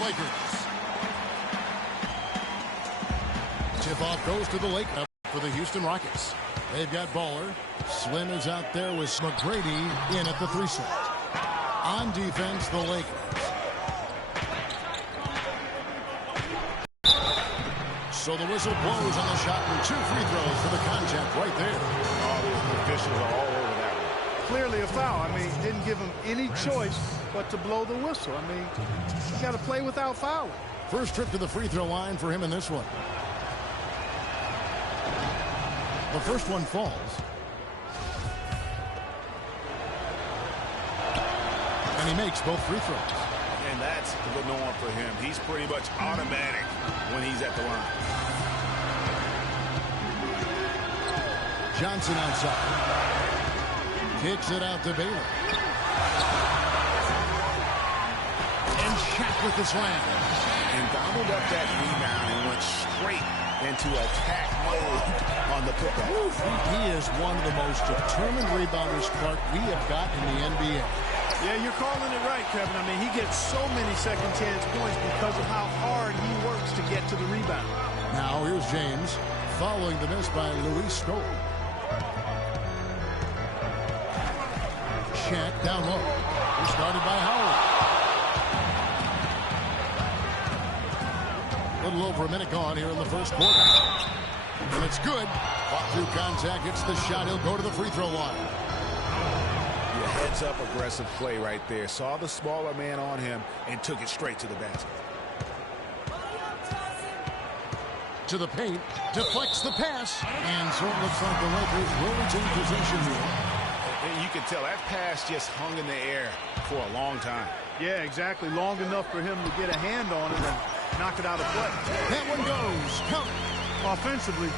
Lakers. Tip-off goes to the Lakers for the Houston Rockets. They've got Baller. Slim is out there with McGrady in at the 3 slot. On defense, the Lakers. So the whistle blows on the shot and 2 free throws for the contact right there. Oh, the officials are all over that one. Clearly a foul. I mean, didn't give him any choice but to blow the whistle. I mean, you got to play without fouling. First trip to the free throw line for him in this one. The first one falls. And he makes both free throws. And that's the norm for him. He's pretty much automatic when he's at the line. Johnson outside. Kicks it out to Baylor. And Shaq with the slam. And gobbled up that rebound and went straight into attack mode on the putback. He is one of the most determined rebounders, Clark, we have got in the NBA. Yeah, you're calling it right, Kevin. I mean, he gets so many second chance points because of how hard he works to get to the rebound. Now here's James following the miss by Luis Scola. Shaq down low. He started by Howard. A little over a minute gone here in the first quarter. And it's good. Fought through contact, hits the shot. He'll go to the free throw line. Yeah, heads up aggressive play right there. Saw the smaller man on him and took it straight to the basket. To the paint, deflects the pass. And so it looks like the Lakers will retain possession here. And you can tell that pass just hung in the air for a long time. Yeah, exactly. Long enough for him to get a hand on it and knock it out of play. That one goes. Count. Offensively,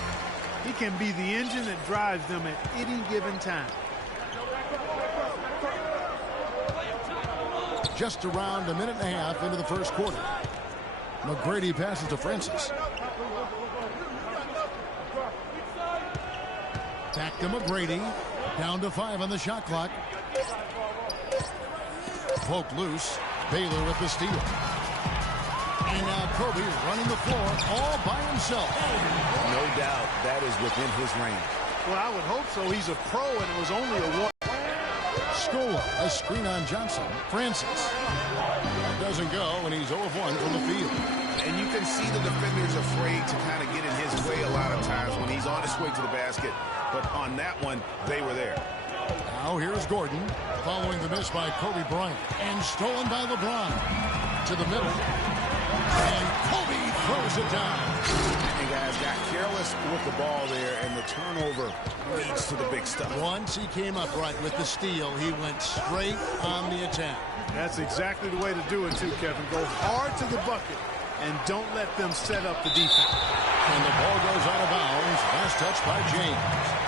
he can be the engine that drives them at any given time. Just around a minute and a half into the first quarter. McGrady passes to Francis. Back to McGrady. Down to 5 on the shot clock. Poked loose. Baylor with the steal. And now Kobe running the floor all by himself. No doubt that is within his range. Well, I would hope so. He's a pro, and it was only a one. Scola, a screen on Johnson. Francis. That doesn't go, and he's 0 of 1 from the field. And you can see the defender's afraid to kind of get in his way a lot of times when he's on his way to the basket. But on that one, they were there. Now here's Gordon following the miss by Kobe Bryant. And stolen by LeBron. To the middle. And Kobe throws it down. And guys got careless with the ball there, and the turnover leads to the big stuff. Once he came up right with the steal, he went straight on the attack. That's exactly the way to do it, too, Kevin. Go hard to the bucket and don't let them set up the defense. And the ball goes out of bounds. Last touch by James.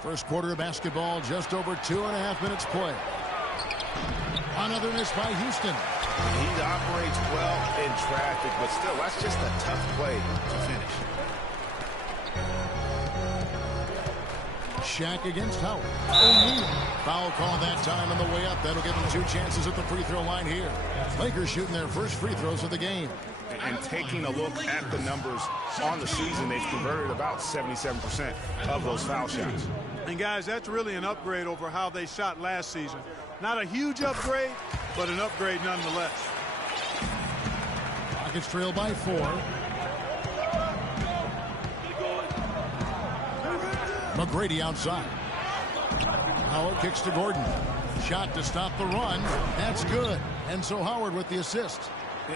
First quarter of basketball, just over 2.5 minutes play. Another miss by Houston. He operates well in traffic, but still, that's just a tough play to finish. Shaq against Howard. O'Neal. Foul call that time on the way up. That'll give them 2 chances at the free throw line here. Lakers shooting their first free throws of the game. And taking a look at the numbers on the season, they've converted about 77% of those foul shots. And guys, that's really an upgrade over how they shot last season. Not a huge upgrade, but an upgrade nonetheless. Rockets trail by 4. McGrady outside. Howard kicks to Gordon. Shot to stop the run. That's good. And so Howard with the assist.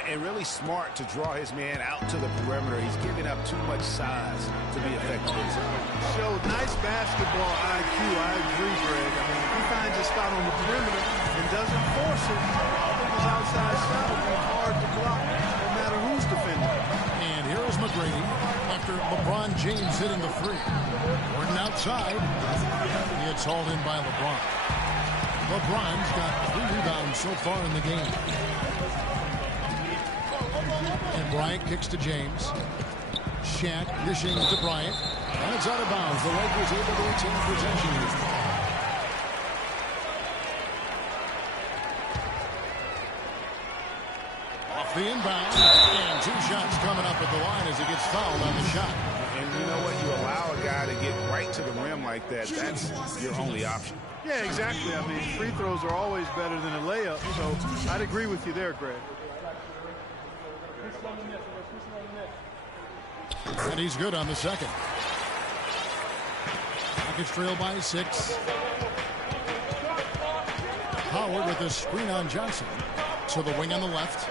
And really smart to draw his man out to the perimeter. He's giving up too much size to be effective inside. Showed nice basketball IQ. I agree, Greg. I mean, if he finds a spot on the perimeter and doesn't force it, I think his outside shot will be hard to block no matter who's defending. And here is McGrady after LeBron James hitting the 3. Gordon outside. He gets hauled in by LeBron. LeBron's got 3 rebounds so far in the game. And Bryant kicks to James. Shaq dishing to Bryant. And it's out of bounds. The Lakers able to retain possession here. Off the inbound. And 2 shots coming up at the line as he gets fouled on the shot. And you know what? You allow a guy to get right to the rim like that. That's your only option. Yeah, exactly. I mean, free throws are always better than a layup, so I'd agree with you there, Greg. And he's good on the second. Rockets trail by 6. Howard with a screen on Johnson. To the wing on the left.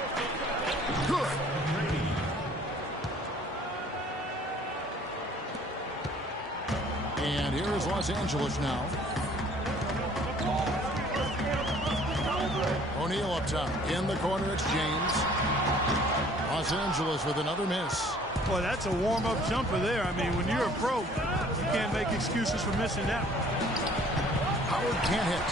Good. And here is Los Angeles now. O'Neal up top. In the corner, it's James. Los Angeles with another miss. Boy, that's a warm-up jumper there. I mean, when you're a pro, you can't make excuses for missing that one. Howard can't hit.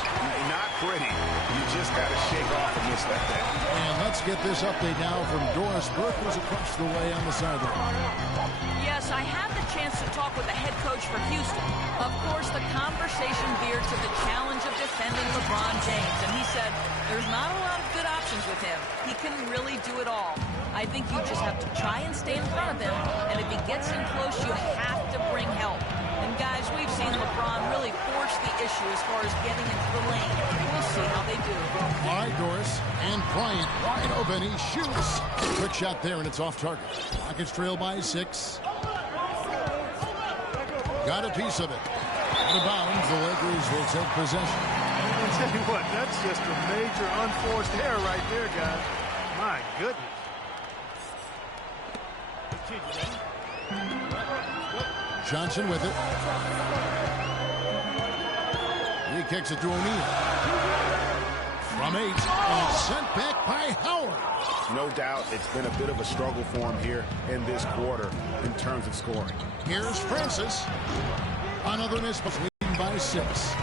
Not pretty. You just got to shake off a miss like that. And let's get this update now from Doris Burke, who's across the way on the sideline. Yes, I had the chance to talk with the head coach for Houston. Of course, the conversation veered to the challenge of defending LeBron James, and he said there's not a lot of good options with him. He can really do it all. I think you just have to try and stay in front of him, and if he gets in close, you have to bring help. And guys, we've seen LeBron really force the issue as far as getting into the lane. We'll see how they do. All right, Doris. And Bryant wide open. He shoots. Quick shot there, and it's off target. Rockets trail by 6. Got a piece of it. Out of bounds, the Lakers will take possession. I'll tell you what, that's just a major unforced error right there, guys. My goodness. Johnson with it. He kicks it to O'Neal. From 8, and it's sent back by Howard. No doubt it's been a bit of a struggle for him here in this quarter in terms of scoring. Here's Francis. Another miss, leading by 6.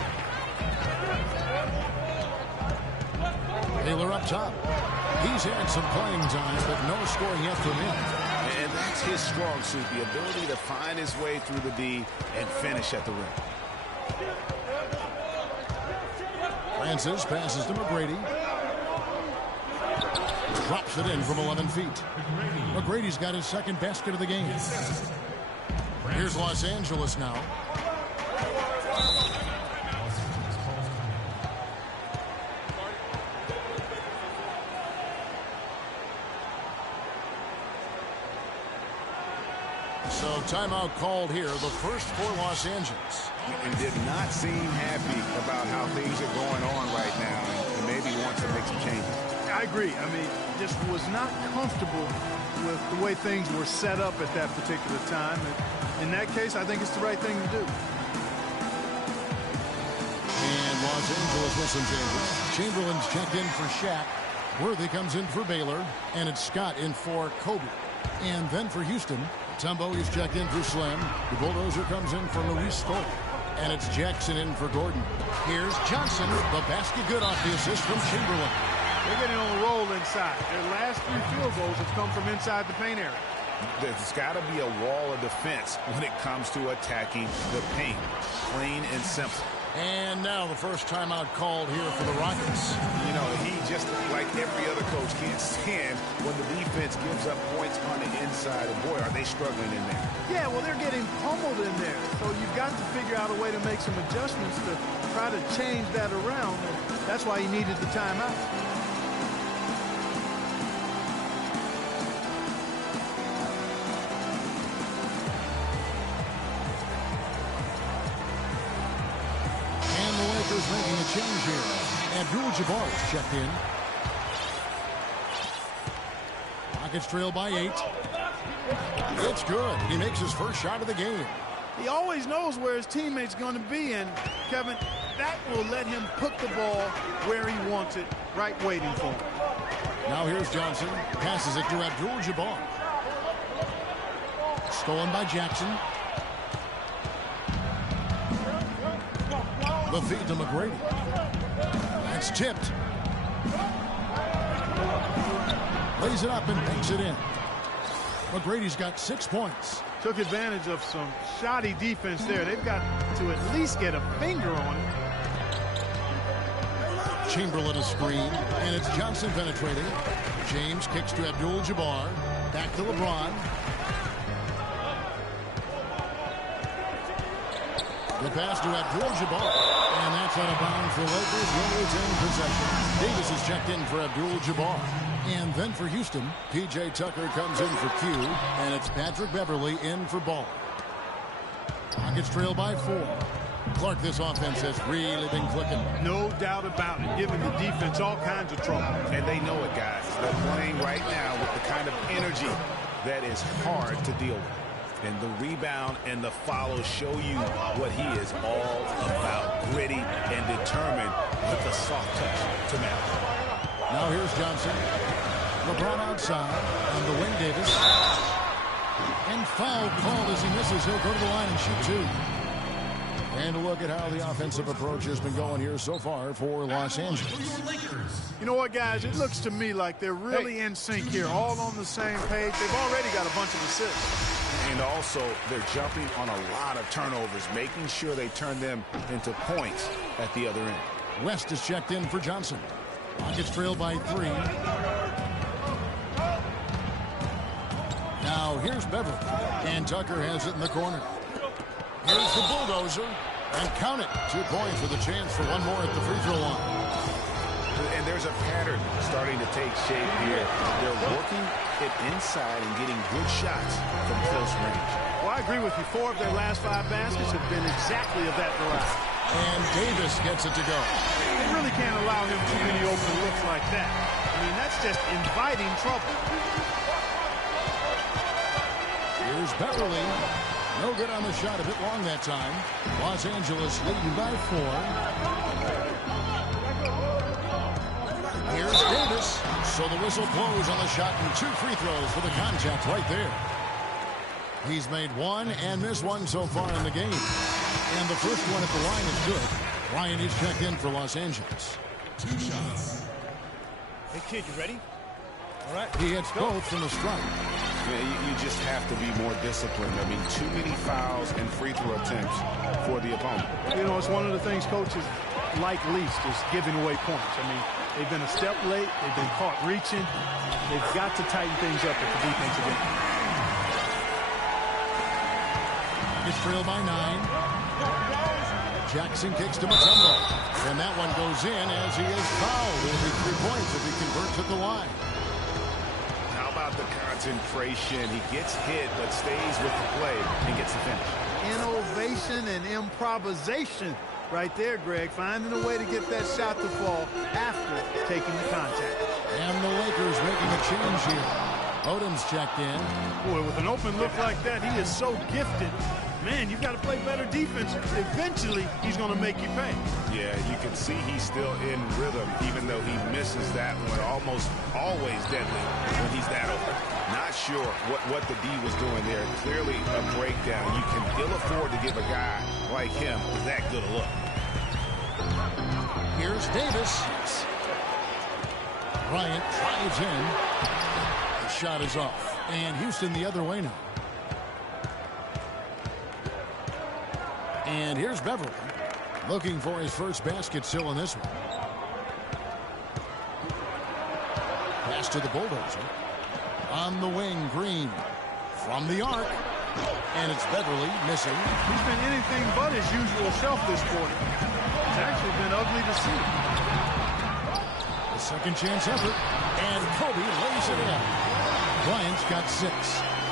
Taylor up top. He's had some playing time, but no scoring yet from him. And that's his strong suit, the ability to find his way through the D and finish at the rim. Francis passes to McGrady. Drops it in from 11 feet. McGrady's got his second basket of the game. Here's Los Angeles now. So timeout called here, the first for Los Angeles. And did not seem happy about how things are going on right now, and maybe wants to make some changes. I agree. I mean, just was not comfortable with the way things were set up at that particular time. And in that case, I think it's the right thing to do. And Los Angeles with some changes. Chamberlain's checked in for Shaq. Worthy comes in for Baylor. And it's Scott in for Kobe. And then for Houston, Tumbo is checked in for Slim. The Bulldozer comes in for Luis Stoll. And it's Jackson in for Gordon. Here's Johnson. The basket good off the assist from Chamberlain. They're getting on the roll inside. Their last 3 field goals have come from inside the paint area. There's got to be a wall of defense when it comes to attacking the paint. Plain and simple. And now the first timeout called here for the Rockets. You know, he just, like every other coach, can't stand when the defense gives up points on the inside. And boy, are they struggling in there. Yeah, well, they're getting pummeled in there. So you've got to figure out a way to make some adjustments to try to change that around. And that's why he needed the timeout. Making a change here. Abdul-Jabbar is checked in. Rockets trail by 8. It's good. He makes his first shot of the game. He always knows where his teammate's going to be, and Kevin, that will let him put the ball where he wants it, right waiting for him. Now here's Johnson. Passes it to Abdul-Jabbar. Stolen by Jackson. The feed to McGrady. That's tipped. Lays it up and banks it in. McGrady's got 6 points. Took advantage of some shoddy defense there. They've got to at least get a finger on it. Chamberlain a screen, and it's Johnson penetrating. James kicks to Abdul-Jabbar. Back to LeBron. The pass to Abdul-Jabbar, and that's out of bounds for Lakers. Will retain possession. Davis is checked in for Abdul-Jabbar. And then for Houston, P.J. Tucker comes in for Q, and it's Patrick Beverley in for Ball. Rockets trail by 4. Clark, this offense has really been clicking. No doubt about it, giving the defense all kinds of trouble. And they know it, guys. They're playing right now with the kind of energy that is hard to deal with. And the rebound and the follow show you what he is all about. Gritty and determined with the soft touch to matter. Now here's Johnson. LeBron outside on the wing, Davis. And foul called as he misses. He'll go to the line and shoot 2. And a look at how the offensive approach has been going here so far for Los Angeles. You know what, guys? It looks to me like they're really in sync here, all on the same page. They've already got a bunch of assists. And also, they're jumping on a lot of turnovers, making sure they turn them into points at the other end. West is checked in for Johnson. Rockets trail by 3. Now here's Beverley. And Tucker has it in the corner. Here's the bulldozer. And count it. 2 points with a chance for one more at the free throw line. And there's a pattern starting to take shape here. They're working it inside and getting good shots from close range. Well, I agree with you. 4 of their last 5 baskets have been exactly of that variety. And Davis gets it to go. They really can't allow him too many open looks like that. I mean, that's just inviting trouble. Here's Beverley. No good on the shot. A bit long that time. Los Angeles leading by 4. Here's Davis. So the whistle blows on the shot and 2 free throws for the contact right there. He's made 1 and missed 1 so far in the game. And the first one at the line is good. Ryan is checked in for Los Angeles. 2 shots. Hey, kid, you ready? All right. He hits both from the strike. Yeah, you just have to be more disciplined. I mean, too many fouls and free throw attempts for the opponent. You know, it's one of the things coaches like least is giving away points. I mean, they've been a step late. They've been caught reaching. They've got to tighten things up at the defensive end. It's trailed by 9. Jackson kicks to Mutombo. And that one goes in as he is fouled. It'll be 3 points if he converts at the line. How about the concentration? He gets hit but stays with the play and gets the finish. Innovation and improvisation right there, Greg. Finding a way to get that shot to fall after taking the contact. And the Lakers making a change here. Odom's checked in. Boy, with an open look like that, he is so gifted. Man, you've got to play better defense. Eventually, he's going to make you pay. Yeah, you can see he's still in rhythm, even though he misses that one. Almost always deadly when he's that open. Not sure what the D was doing there. Clearly a breakdown. You can ill afford to give a guy like him that good a look. Here's Davis. Bryant drives in. The shot is off. And Houston the other way now. And here's Beverley. Looking for his first basket still in this one. Pass to the bulldozer. On the wing, Green. From the arc. And it's Beverley missing. He's been anything but his usual self this quarter. It's actually been ugly to see. The second chance effort. And Kobe lays it in. Bryant's got 6.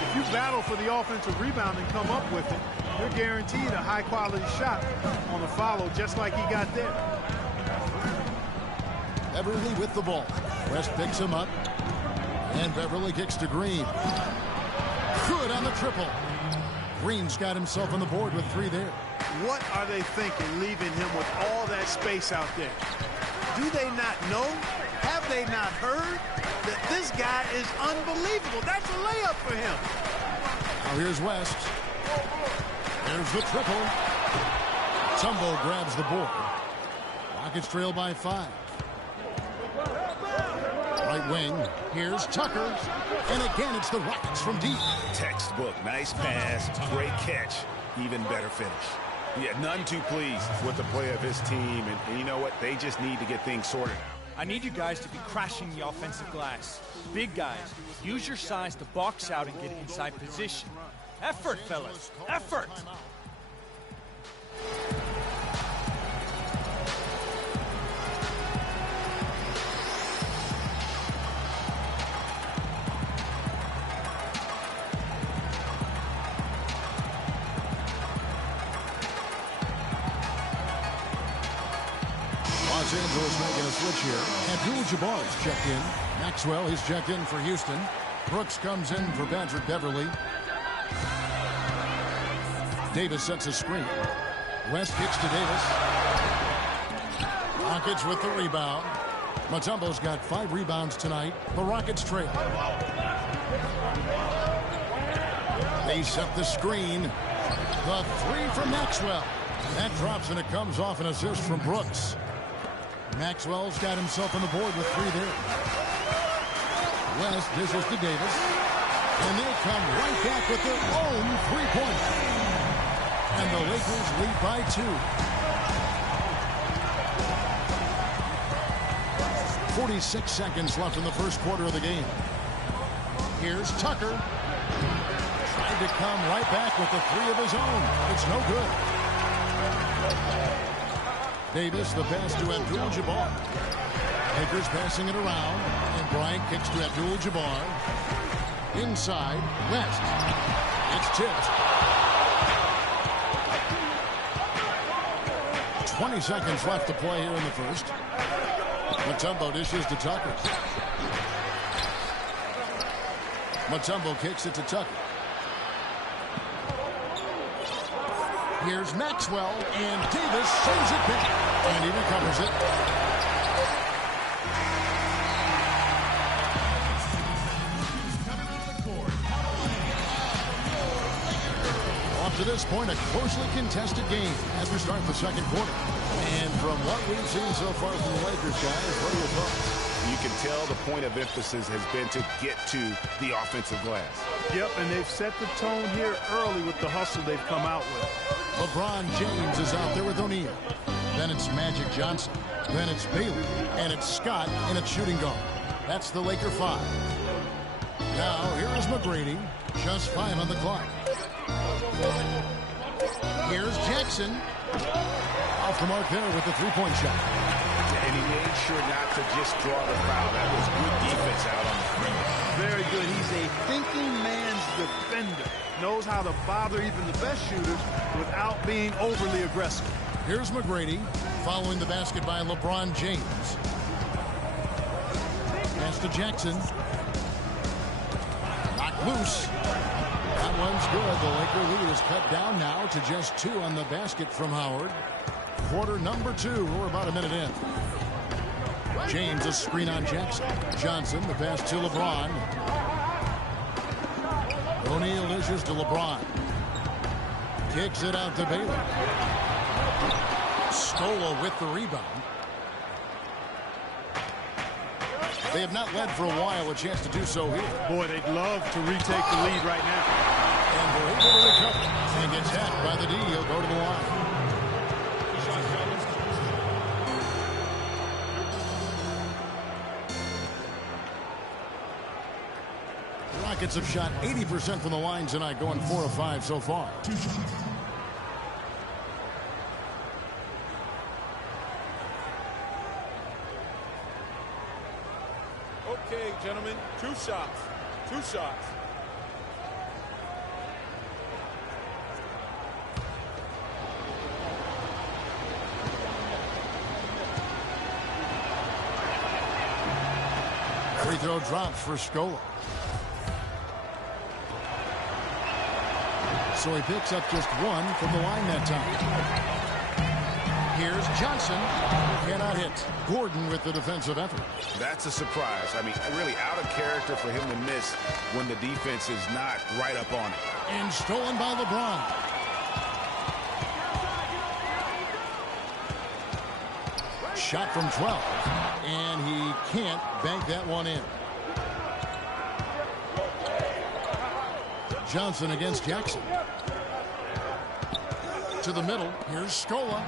If you battle for the offensive rebound and come up with it, you're guaranteed a high-quality shot on the follow, just like he got there. Beverley with the ball. West picks him up. And Beverley kicks to Green. Good on the triple. Green's got himself on the board with 3 there. What are they thinking, leaving him with all that space out there? Do they not know? Have they not heard that this guy is unbelievable? That's a layup for him. Now here's West. There's the triple. Tumbo grabs the board. Rockets trail by 5. Right wing. Here's Tucker. And again, it's the Rockets from deep. Textbook. Nice pass. Great catch. Even better finish. Yeah, none too pleased with the play of his team. And you know what? They just need to get things sorted out. I need you guys to be crashing the offensive glass. Big guys, use your size to box out and get inside position. Effort, fellas. Effort! Los Angeles making a switch here. Abdul-Jabbar's checked in. Maxwell, he's checked in for Houston. Brooks comes in for Patrick Beverly. Davis sets a screen. West kicks to Davis. Rockets with the rebound. Mutombo's got 5 rebounds tonight. The Rockets trail. They set the screen. The 3 from Maxwell. That drops and it comes off an assist from Brooks. Maxwell's got himself on the board with 3 there. West dishes to Davis. And they come right back with their own 3-pointer. And the Lakers lead by 2. 46 seconds left in the first quarter of the game. Here's Tucker. Tried to come right back with the 3 of his own. It's no good. Davis, the pass to Abdul-Jabbar. Lakers passing it around, and Bryant kicks to Abdul-Jabbar. Inside, West. It's tipped. 20 seconds left to play here in the first. Mutombo dishes to Tucker. Mutombo kicks it to Tucker. Here's Maxwell, and Davis sends it back. And he recovers it. Up to this point, a closely contested game as we start the second quarter. And from what we've seen so far from the Lakers, guys, what are your thoughts? You can tell the point of emphasis has been to get to the offensive glass. Yep, and they've set the tone here early with the hustle they've come out with. LeBron James is out there with O'Neal. Then it's Magic Johnson. Then it's Bailey. And it's Scott in a shooting guard. That's the Laker 5. Now, here is McGrady. Just 5 on the clock. Here's Jackson. Off the mark there with the 3-point shot. And he made sure not to just draw the foul. That was good defense out on the perimeter. Very good. He's a thinking man's defender. Knows how to bother even the best shooters without being overly aggressive. Here's McGrady following the basket by LeBron James. Pass to Jackson. Knocked loose. That one's good. The Laker lead is cut down now to just 2 on the basket from Howard. Quarter number 2. We're about a minute in. James, a screen on Jackson. Johnson, the pass to LeBron. O'Neal dishes to LeBron. Kicks it out to Bailey. Scola with the rebound. They have not led for a while. A chance to do so here. Boy, they'd love to retake the lead right now. And they're able to recover. And gets hacked by the D. He'll go to the line. The Rockets have shot 80% from the line tonight, going 4 of 5 so far. Okay, gentlemen, 2 shots. 2 shots. Free throw drops for Scola. So he picks up just 1 from the line that time. Here's Johnson. Cannot hit. Gordon with the defensive effort. That's a surprise. I mean, really out of character for him to miss when the defense is not right up on it. And stolen by LeBron. Shot from 12. And he can't bank that one in. Johnson against Jackson. To the middle. Here's Scola.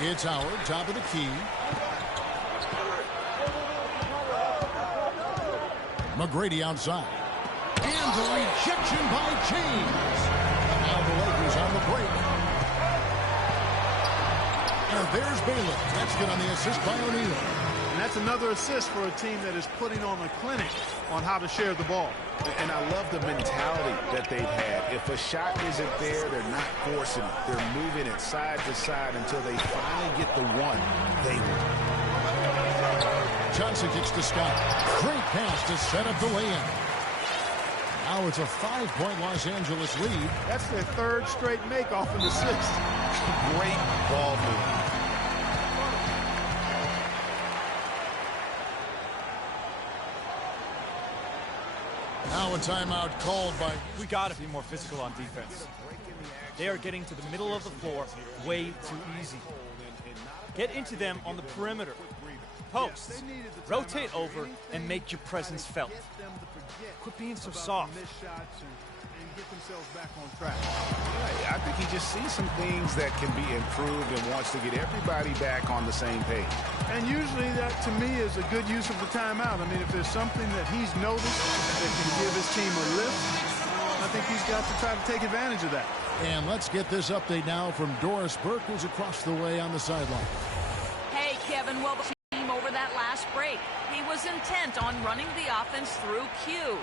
It's Howard, top of the key. McGrady outside. And the rejection by James. Now the Lakers on the break. And there's Baylor. That's good on the assist by O'Neal. And that's another assist for a team that is putting on a clinic on how to share the ball. And I love the mentality that they've had. If a shot isn't there, they're not forcing it. They're moving it side to side until they finally get the one they want. Johnson kicks to Scott. Great pass to set up the lay-in. Now it's a 5-point Los Angeles lead. That's their third straight make off an assist. Great ball movement. Now a timeout called by... We got to be more physical on defense. They are getting to the middle of the floor way too easy. Get into them on the perimeter. Posts. Rotate over and make your presence felt. Quit being so soft. Get themselves back on track. I think he just sees some things that can be improved and wants to get everybody back on the same page. And usually that, to me, is a good use of the timeout. I mean, if there's something that he's noticed that can give his team a lift, I think he's got to try to take advantage of that. And let's get this update now from Doris Burke, who's across the way on the sideline. Hey, Kevin, well, the team over that last break. He was intent on running the offense through Q.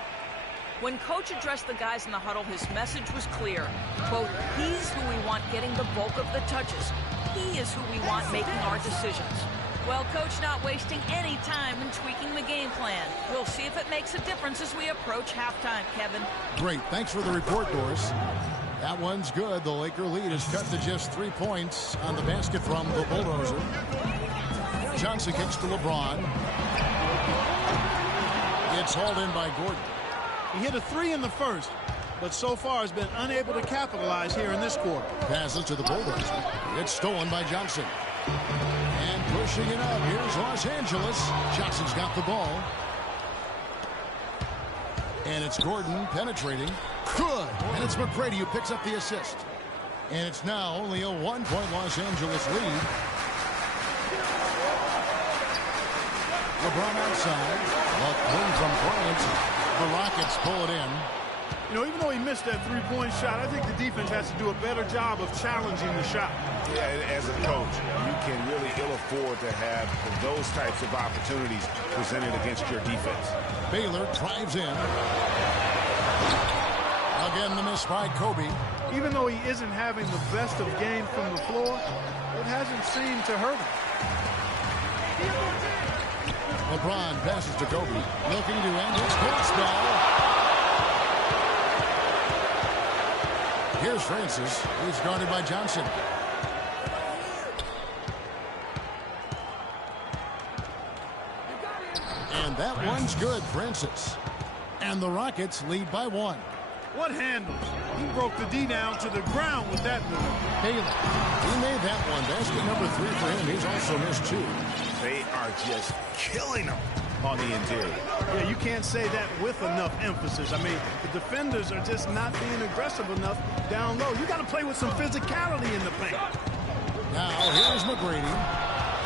When Coach addressed the guys in the huddle, his message was clear. Quote, he's who we want getting the bulk of the touches. He is who we want making our decisions. Well, Coach not wasting any time in tweaking the game plan. We'll see if it makes a difference as we approach halftime, Kevin. Great. Thanks for the report, Doris. That one's good. The Laker lead is cut to just 3 points on the basket from the Bulldozer. Johnson kicks to LeBron. It's hauled in by Gordon. He hit a 3 in the first, but so far has been unable to capitalize here in this quarter. Passes to the Bulldozer. It's stolen by Johnson. And pushing it up. Here's Los Angeles. Johnson's got the ball. And it's Gordon penetrating. Good. And it's McGrady who picks up the assist. And it's now only a 1-point Los Angeles lead. LeBron outside. But clean from Bryant. The Rockets pull it in. You know, even though he missed that three-point shot, I think the defense has to do a better job of challenging the shot. Yeah, as a coach, you can really ill afford to have those types of opportunities presented against your defense. Baylor drives in. Again, the miss by Kobe. Even though he isn't having the best of game from the floor, it hasn't seemed to hurt him. LeBron passes to Kobe, looking to end his court spell. Here's Francis. He's guarded by Johnson. And that one's good, Francis. And the Rockets lead by 1. What handles? He broke the D down to the ground with that move. Baylor. He made that one. Basket number 3 for him. He's also missed 2. They are just killing them on the interior. Yeah, you can't say that with enough emphasis. I mean, the defenders are just not being aggressive enough down low. You got to play with some physicality in the paint. Now, here's McGrady.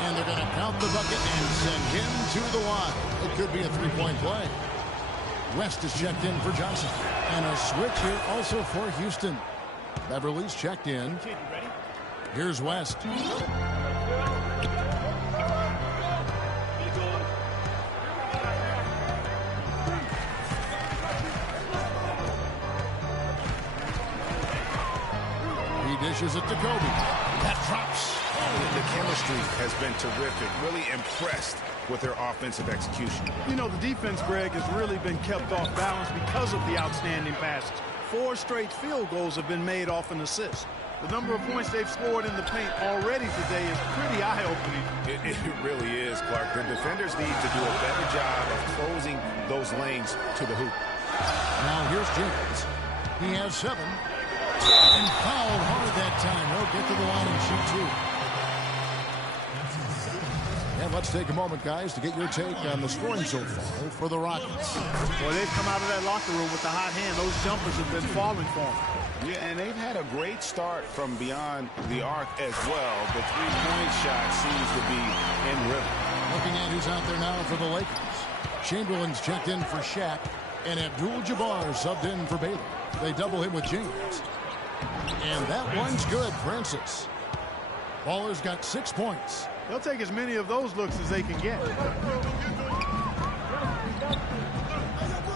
And they're going to count the bucket and send him to the line. It could be a 3-point play. West is checked in for Johnson. And a switch here also for Houston. Beverly's checked in. Here's West. He dishes it to Kobe. That drops. The chemistry has been terrific. Really impressed with their offensive execution. You know, the defense, Greg, has really been kept off balance because of the outstanding passes. 4 straight field goals have been made off an assist. The number of points they've scored in the paint already today is pretty eye-opening. It really is, Clark. The defenders need to do a better job of closing those lanes to the hoop. Now here's James. He has 7. And fouled hard that time. He'll get to the line and shoot 2. And let's take a moment, guys, to get your take on the scoring so far for the Rockets. Well, they've come out of that locker room with the hot hand. Those jumpers have been falling for them. Yeah, and they've had a great start from beyond the arc as well. The three-point shot seems to be in rhythm. Looking at who's out there now for the Lakers. Chamberlain's checked in for Shaq, and Abdul-Jabbar subbed in for Baylor. They double him with James. And that one's good, Francis. Baller's got 6 points. They'll take as many of those looks as they can get.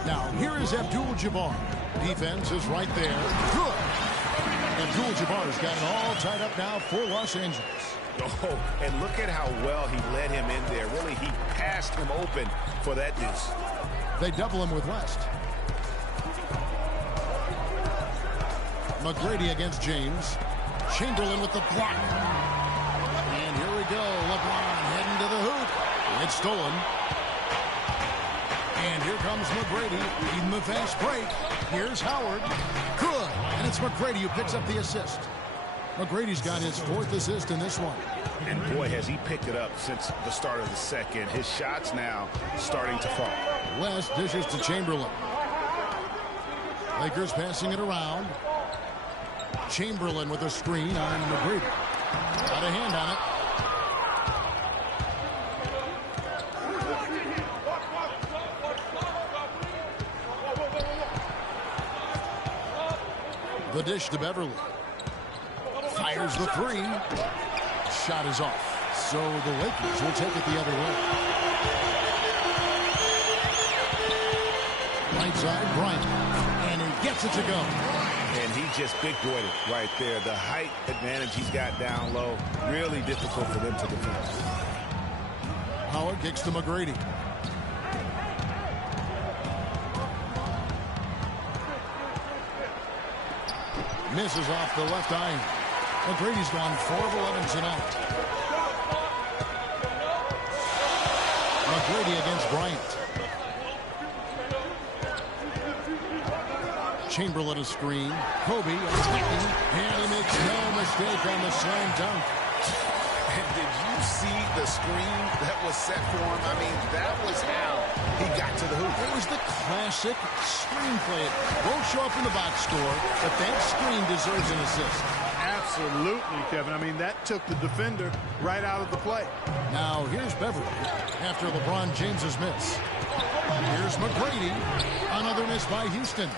Now, here is Abdul-Jabbar. Defense is right there. Good. Abdul-Jabbar's got it all tied up now for Los Angeles. Oh, and look at how well he led him in there. Really, he passed him open for that deuce. They double him with West. McGrady against James. Chamberlain with the block. And here we go. LeBron heading to the hoop. It's stolen. And here comes McGrady leading the fast break. Here's Howard. Good. And it's McGrady who picks up the assist. McGrady's got his 4th assist in this one. And boy, has he picked it up since the start of the second. His shots now starting to fall. West dishes to Chamberlain. Lakers passing it around. Chamberlain with a screen on McGrady. Got a hand on it. The dish to Beverly. Fires the 3. Shot is off. So the Lakers will take it the other way. Right side, Bryant. And he gets it to go. And he just big boyed it right there. The height advantage he's got down low. Really difficult for them to defend. Howard kicks to McGrady. Misses off the left iron. McGrady's gone 4 of 11 tonight. McGrady against Bryant. Chamberlain a screen. Kobe attacking. And he makes no mistake on the slam dunk. And did you see the screen that was set for him? I mean, that was how he got to the hoop. It was the classic screenplay. It won't show up in the box score, but that screen deserves an assist. Absolutely, Kevin. I mean, that took the defender right out of the play. Now, here's Beverly after LeBron James's miss. Here's McGrady. Another miss by Houston.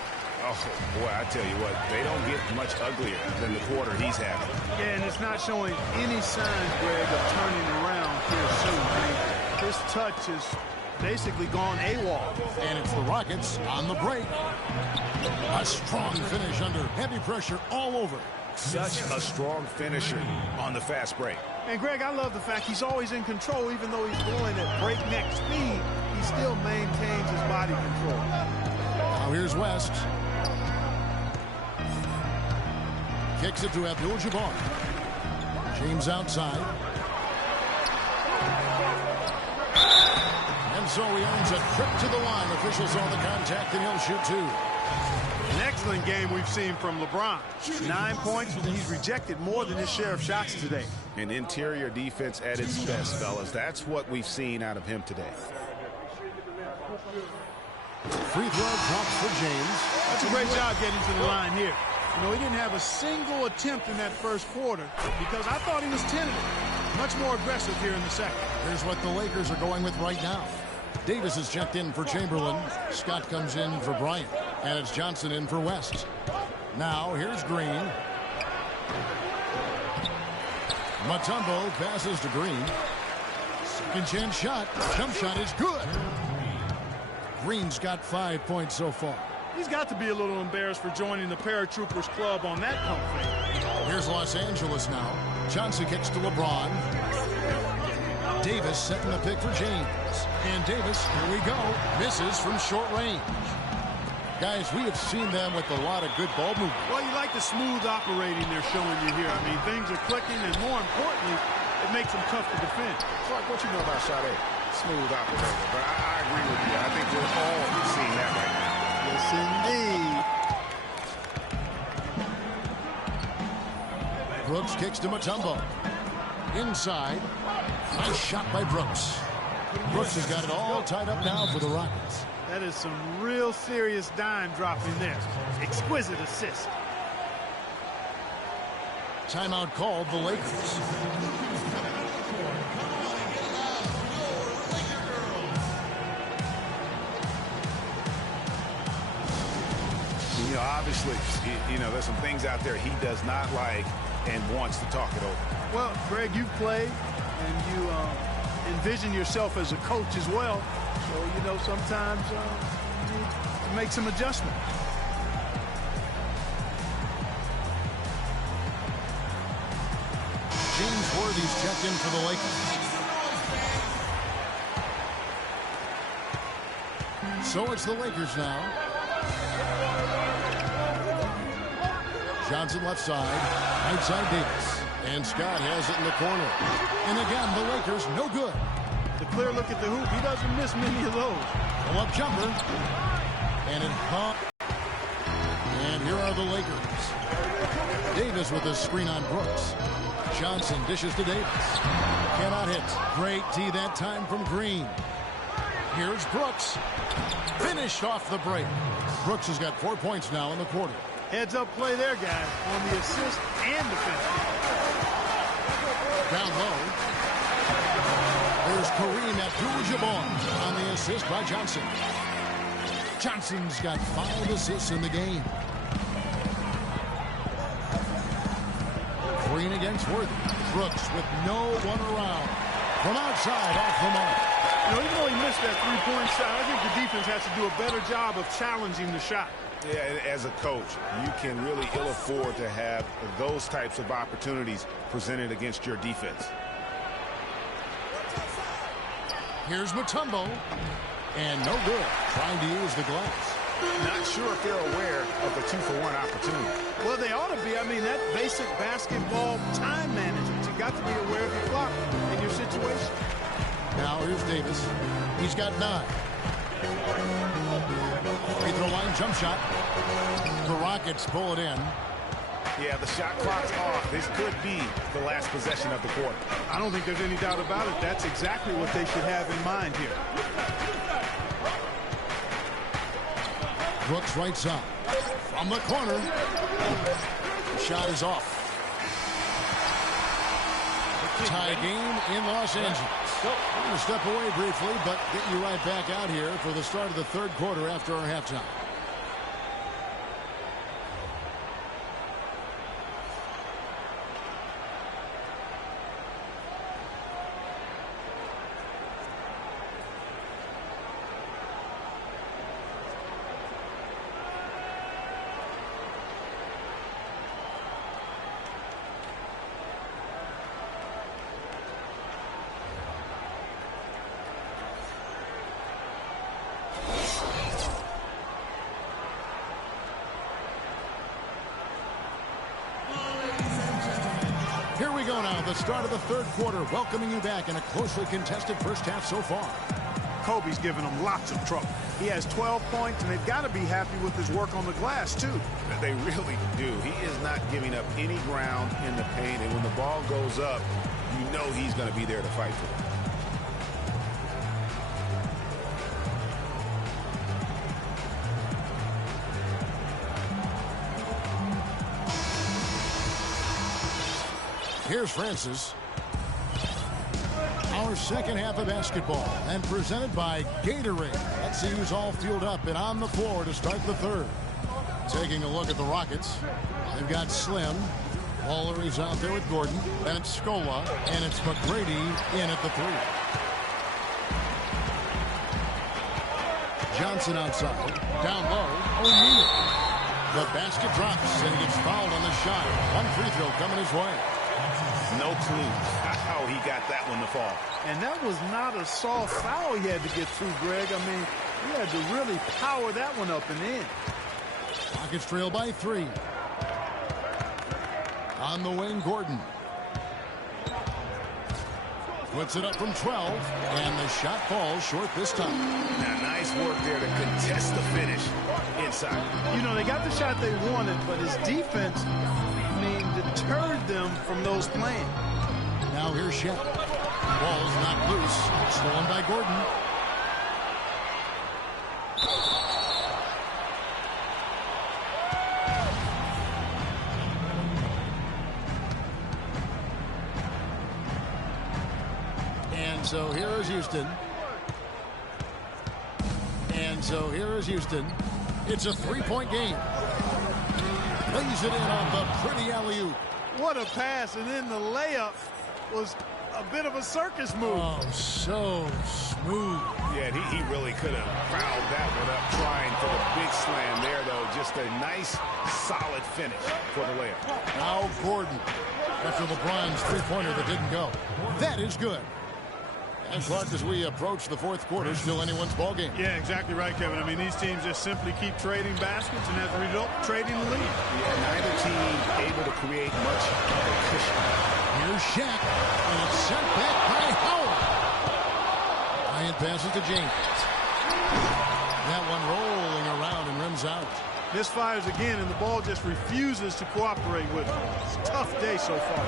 Oh, boy, I tell you what, they don't get much uglier than the quarter he's having. Yeah, and it's not showing any signs, Greg, of turning around here soon. I mean, his touch is basically gone AWOL. And it's the Rockets on the break. A strong finish under heavy pressure all over. Such a strong finisher on the fast break. And, Greg, I love the fact he's always in control. Even though he's going at breakneck speed, he still maintains his body control. Now here's West. Kicks it to Abdul-Jabbar. James outside. And so he earns a trip to the line. Officials on the contact, and he'll shoot 2. An excellent game we've seen from LeBron. 9 points, and he's rejected more than his share of shots today. An interior defense at its best, fellas. That's what we've seen out of him today. Free throw drops for James. That's a great job getting to the line here. You know, he didn't have a single attempt in that first quarter because I thought he was tentative. Much more aggressive here in the second. Here's what the Lakers are going with right now. Davis is checked in for Chamberlain. Scott comes in for Bryant. And it's Johnson in for West. Now here's Green. Mutombo passes to Green. Second chance shot. Jump shot is good. Green's got 5 points so far. He's got to be a little embarrassed for joining the Paratroopers club on that pump fake. Here's Los Angeles now. Johnson kicks to LeBron. Davis setting the pick for James. And Davis, here we go, misses from short range. Guys, we have seen them with a lot of good ball movement. Well, you like the smooth operating they're showing you here. I mean, things are clicking, and more importantly, it makes them tough to defend. Clark, what you know about Sade? Smooth operator. But I agree with you. I think we're all seeing that right now. Yes, indeed. Brooks kicks to Mutombo. Inside. Nice shot by Brooks. Brooks has got it all tied up now for the Rockets. That is some real serious dime dropping there. Exquisite assist. Timeout called the Lakers. You know, obviously, you know, there's some things out there he does not like and wants to talk it over. Well, Greg, you've played and you envision yourself as a coach as well. So, you know, sometimes you need to make some adjustments. James Worthy's checked in for the Lakers. So it's the Lakers now. Johnson left side. Right side Davis. And Scott has it in the corner. And again, the Lakers no good. The clear look at the hoop. He doesn't miss many of those. Pull-up jumper. And it hung. And here are the Lakers. Davis with a screen on Brooks. Johnson dishes to Davis. Cannot hit. Great D that time from Green. Here's Brooks. Finished off the break. Brooks has got 4 points now in the quarter. Heads up play there, guys, on the assist and the finish. Down low. There's Kareem Abdul-Jabbar on the assist by Johnson. Johnson's got 5 assists in the game. Green against Worthy. Brooks with no one around. From outside, off the mark. You know, even though he missed that three-point shot, I think the defense has to do a better job of challenging the shot. Yeah, as a coach, you can really ill afford to have those types of opportunities presented against your defense. Here's Mutombo. And no good. Trying to use the glass. Not sure if they're aware of the 2-for-1 opportunity. Well, they ought to be. I mean, that basic basketball time management. You got to be aware of your clock and your situation. Now here's Davis. He's got 9. Free throw line jump shot. The Rockets pull it in. Yeah, the shot clock's off. This could be the last possession of the quarter. I don't think there's any doubt about it. That's exactly what they should have in mind here. Brooks right side. From the corner. The shot is off. Tie game in Los Angeles. I'm going to step away briefly, but get you right back out here for the start of the third quarter after our halftime. Here we go now, the start of the third quarter, welcoming you back in a closely contested first half so far. Kobe's giving them lots of trouble. He has 12 points, and they've got to be happy with his work on the glass, too. They really do. He is not giving up any ground in the paint, and when the ball goes up, you know he's going to be there to fight for it. Here's Francis. Our second half of basketball, and presented by Gatorade. Let's see who's all fueled up and on the floor to start the third. Taking a look at the Rockets. They've got Slim. Waller is out there with Gordon. Then it's Scola, and it's McGrady in at the 3. Johnson outside. Down low, O'Neal. The basket drops, and he gets fouled on the shot. One free throw coming his way. No clue how he got that one to fall. And that was not a soft foul he had to get through, Greg. I mean, he had to really power that one up and in. Rockets trail by 3. On the wing, Gordon. Puts it up from 12, and the shot falls short this time. Now, nice work there to contest the finish inside. You know, they got the shot they wanted, but his defense, deterred them from those plans. Now here's Shep. Ball's not loose. Stolen by Gordon. And so here is Houston. And so here is Houston. It's a three-point game. Lays it in on the pretty alley-oop. What a pass, and then the layup was a bit of a circus move. Oh, so smooth. Yeah, he really could have fouled that one up trying for the big slam there, though. Just a nice, solid finish for the layup. Now Gordon, after LeBron's three-pointer that didn't go. That is good. And Clark, as we approach the fourth quarter, still anyone's ball game. Yeah, exactly right, Kevin. I mean, these teams just simply keep trading baskets, and as a result, trading the lead. Yeah, neither team able to create much of a cushion. Here's Shaq, and it's sent back by Howard. Bryant passes to James. That one rolling around and rims out. Misfires again, and the ball just refuses to cooperate with him. It's a tough day so far.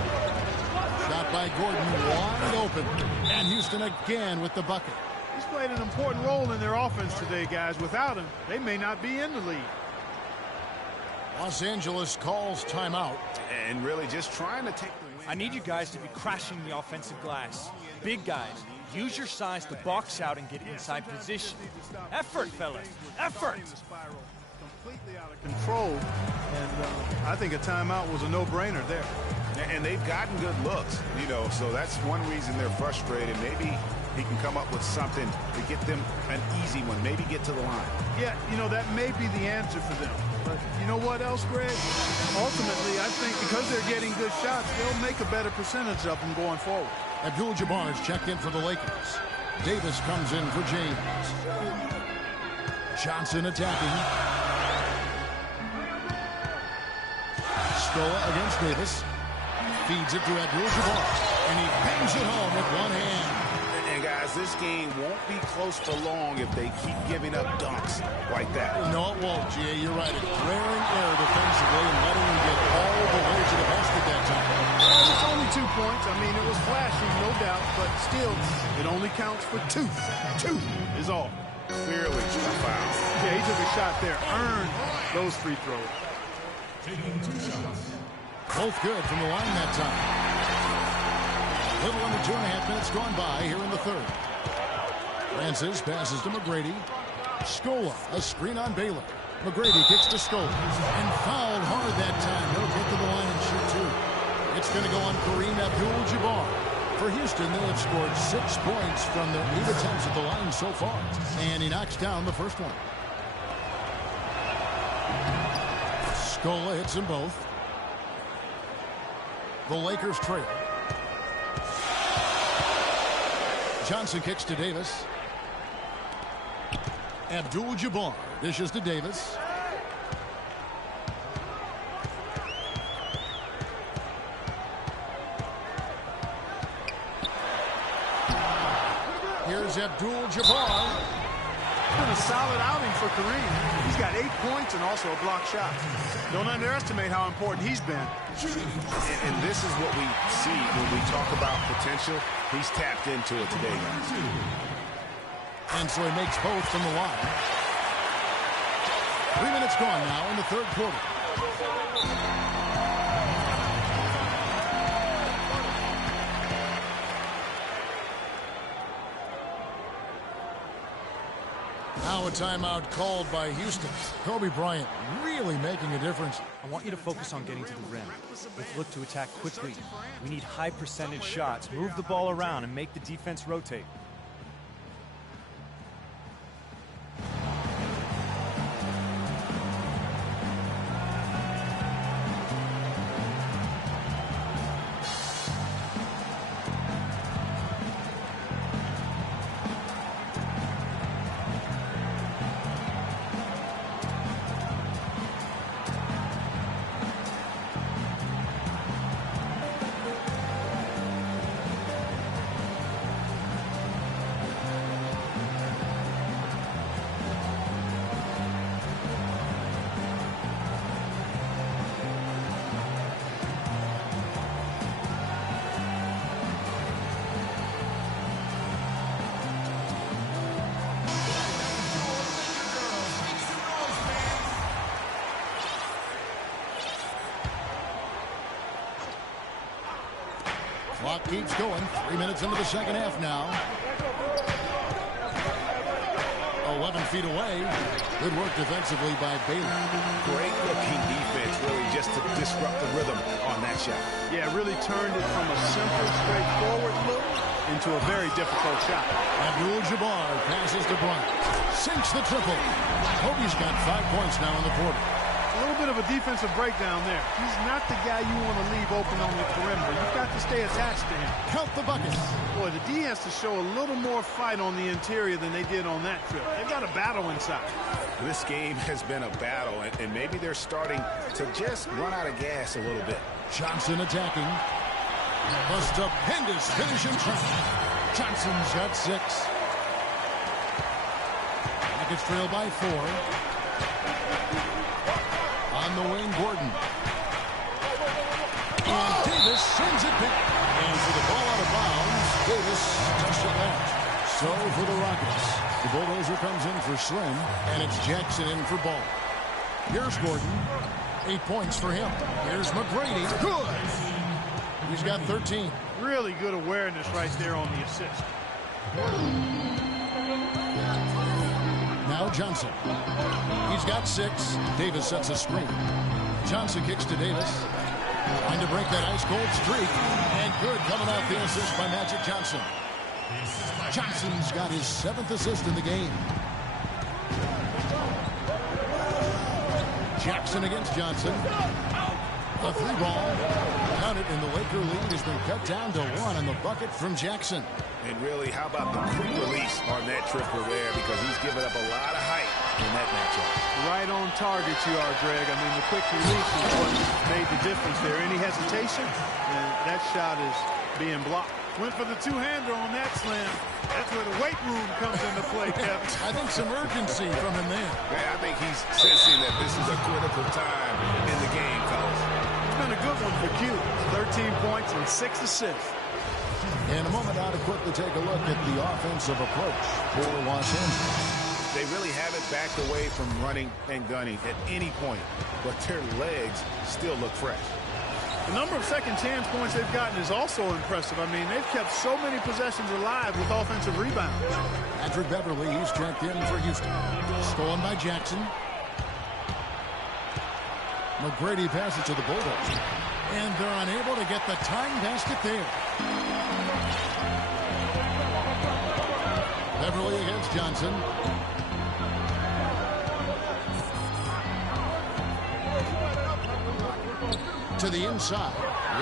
Shot by Gordon, wide open. And Houston again with the bucket. He's played an important role in their offense today, guys. Without him, they may not be in the lead. Los Angeles calls timeout. And really just trying to take the win. I need you guys to be crashing the offensive glass. Big guys, use your size to box out and get inside position. Effort, fellas, effort! Completely out of control, and I think a timeout was a no-brainer there. And they've gotten good looks, you know, so that's one reason they're frustrated. Maybe he can come up with something to get them an easy one, maybe get to the line. Yeah, you know, that may be the answer for them. But you know what else, Greg? Ultimately, I think because they're getting good shots, they'll make a better percentage of them going forward. Abdul-Jabbar is checked in for the Lakers. Davis comes in for James. Johnson attacking. Scola against Davis. Feeds it to Abdul-Jabbar. And he bangs it home with one hand. And guys, this game won't be close for long if they keep giving up dunks like that. No, it won't, G.A. You're right. It's glaring error defensively and letting him get all the way to the basket that time. It's only 2 points. I mean, it was flashy, no doubt, but still, it only counts for 2. 2 is all. Clearly a foul. Yeah, he took a shot there, earned those free throws. Both good from the line that time. A little under 2.5 minutes gone by here in the third. Francis passes to McGrady. Scola, a screen on Baylor. McGrady kicks to Scola. And fouled hard that time. He'll get to the line and shoot two. It's going to go on Kareem Abdul-Jabbar. For Houston, they have scored 6 points from their 8 attempts at the line so far. And he knocks down the first one. Scola hits them both. The Lakers trail. Johnson kicks to Davis. Abdul-Jabbar dishes to Davis. Here's Abdul-Jabbar. It's been a solid outing for Kareem. He's got 8 points and also a block shot. Don't underestimate how important he's been. And this is what we see when we talk about potential. He's tapped into it today, guys. And so he makes both from the line. 3 minutes gone now in the third quarter. Now a timeout called by Houston. Kobe Bryant really making a difference. I want you to focus on getting to the rim. Let's look to attack quickly. We need high percentage shots. Move the ball around and make the defense rotate. Clock keeps going. 3 minutes into the second half now. 11 feet away. Good work defensively by Baylor. Great looking defense, really, just to disrupt the rhythm on that shot. Yeah, really turned it from a simple, straightforward look into a very difficult shot. Abdul-Jabbar passes to Bryant. Sinks the triple. Kobe's got 5 points now in the quarter. A little bit of a defensive breakdown there. He's not the guy you want to leave open on the perimeter. You've got to stay attached to him. Count the buckets. Boy, the D has to show a little more fight on the interior than they did on that trip. They've got a battle inside. This game has been a battle, and maybe they're starting to just run out of gas a little bit. Johnson attacking. A stupendous finish in traffic. Johnson's got 6. Rockets trail by 4. On the wing, Gordon. And Davis sends it back. And for the ball out of bounds, Davis touched it last. So for the Rockets, the bulldozer comes in for Slim, and it's Jackson in for Ball. Here's Gordon. 8 points for him. Here's McGrady. Good. He's got 13. Really good awareness right there on the assist. Now Johnson. He's got 6. Davis sets a screen. Johnson kicks to Davis. Trying to break that ice-cold streak. And good coming out the assist by Magic Johnson. Johnson's got his 7th assist in the game. Jackson against Johnson. A 3-ball. Count it, and the Laker lead has been cut down to 1 on the bucket from Jackson. And really, how about the quick release on that triple there, because he's given up a lot of height in that matchup. Right on target you are, Greg. I mean, the quick release is what made the difference there. Any hesitation, and that shot is being blocked. Went for the two-hander on that slam. That's where the weight room comes into play, Kevin. I think some urgency from him there. Yeah, I think he's sensing that this is a critical time in the game, fellas. It's been a good one for Q. 13 points and 6 assists. In a moment now to quickly take a look at the offensive approach for Los Angeles. They really haven't backed away from running and gunning at any point, but their legs still look fresh. The number of second chance points they've gotten is also impressive. I mean, they've kept so many possessions alive with offensive rebounds. Patrick Beverly, he's checked in for Houston. Stolen by Jackson. McGrady passes to the Bulldogs. And they're unable to get the tying basket there. Beverly against Johnson. To the inside.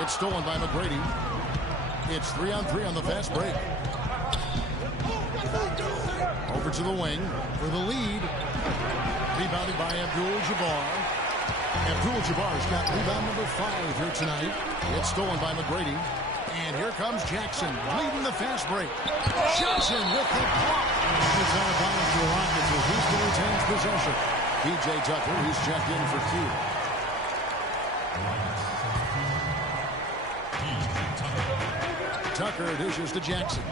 It's stolen by McGrady. It's 3-on-3 on the fast break. Over to the wing for the lead. Rebounded by Abdul-Jabbar. Abdul-Jabbar's got rebound number 5 here tonight. It's stolen by McGrady. And here comes Jackson leading the fast break. Johnson with the block. It's out of bounds to the Rockets as Houston retains possession. P.J. Tucker, he's checked in for Q. Tucker dishes to Jackson.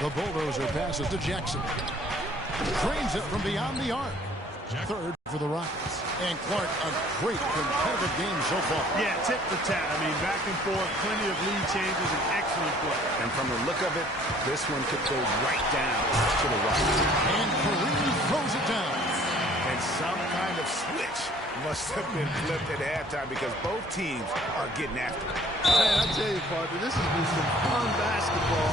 The Bulldozer passes to Jackson. Drains it from beyond the arc. Third for the Rockets. And Clark, a great competitive game so far. Yeah, tip for tat. I mean, back and forth, plenty of lead changes, and excellent play. And from the look of it, this one could go right down to the Rockets. And Kareem throws it down. And some kind of switch must have been flipped at halftime because both teams are getting after it. Man, I tell you, partner, this has been some fun basketball.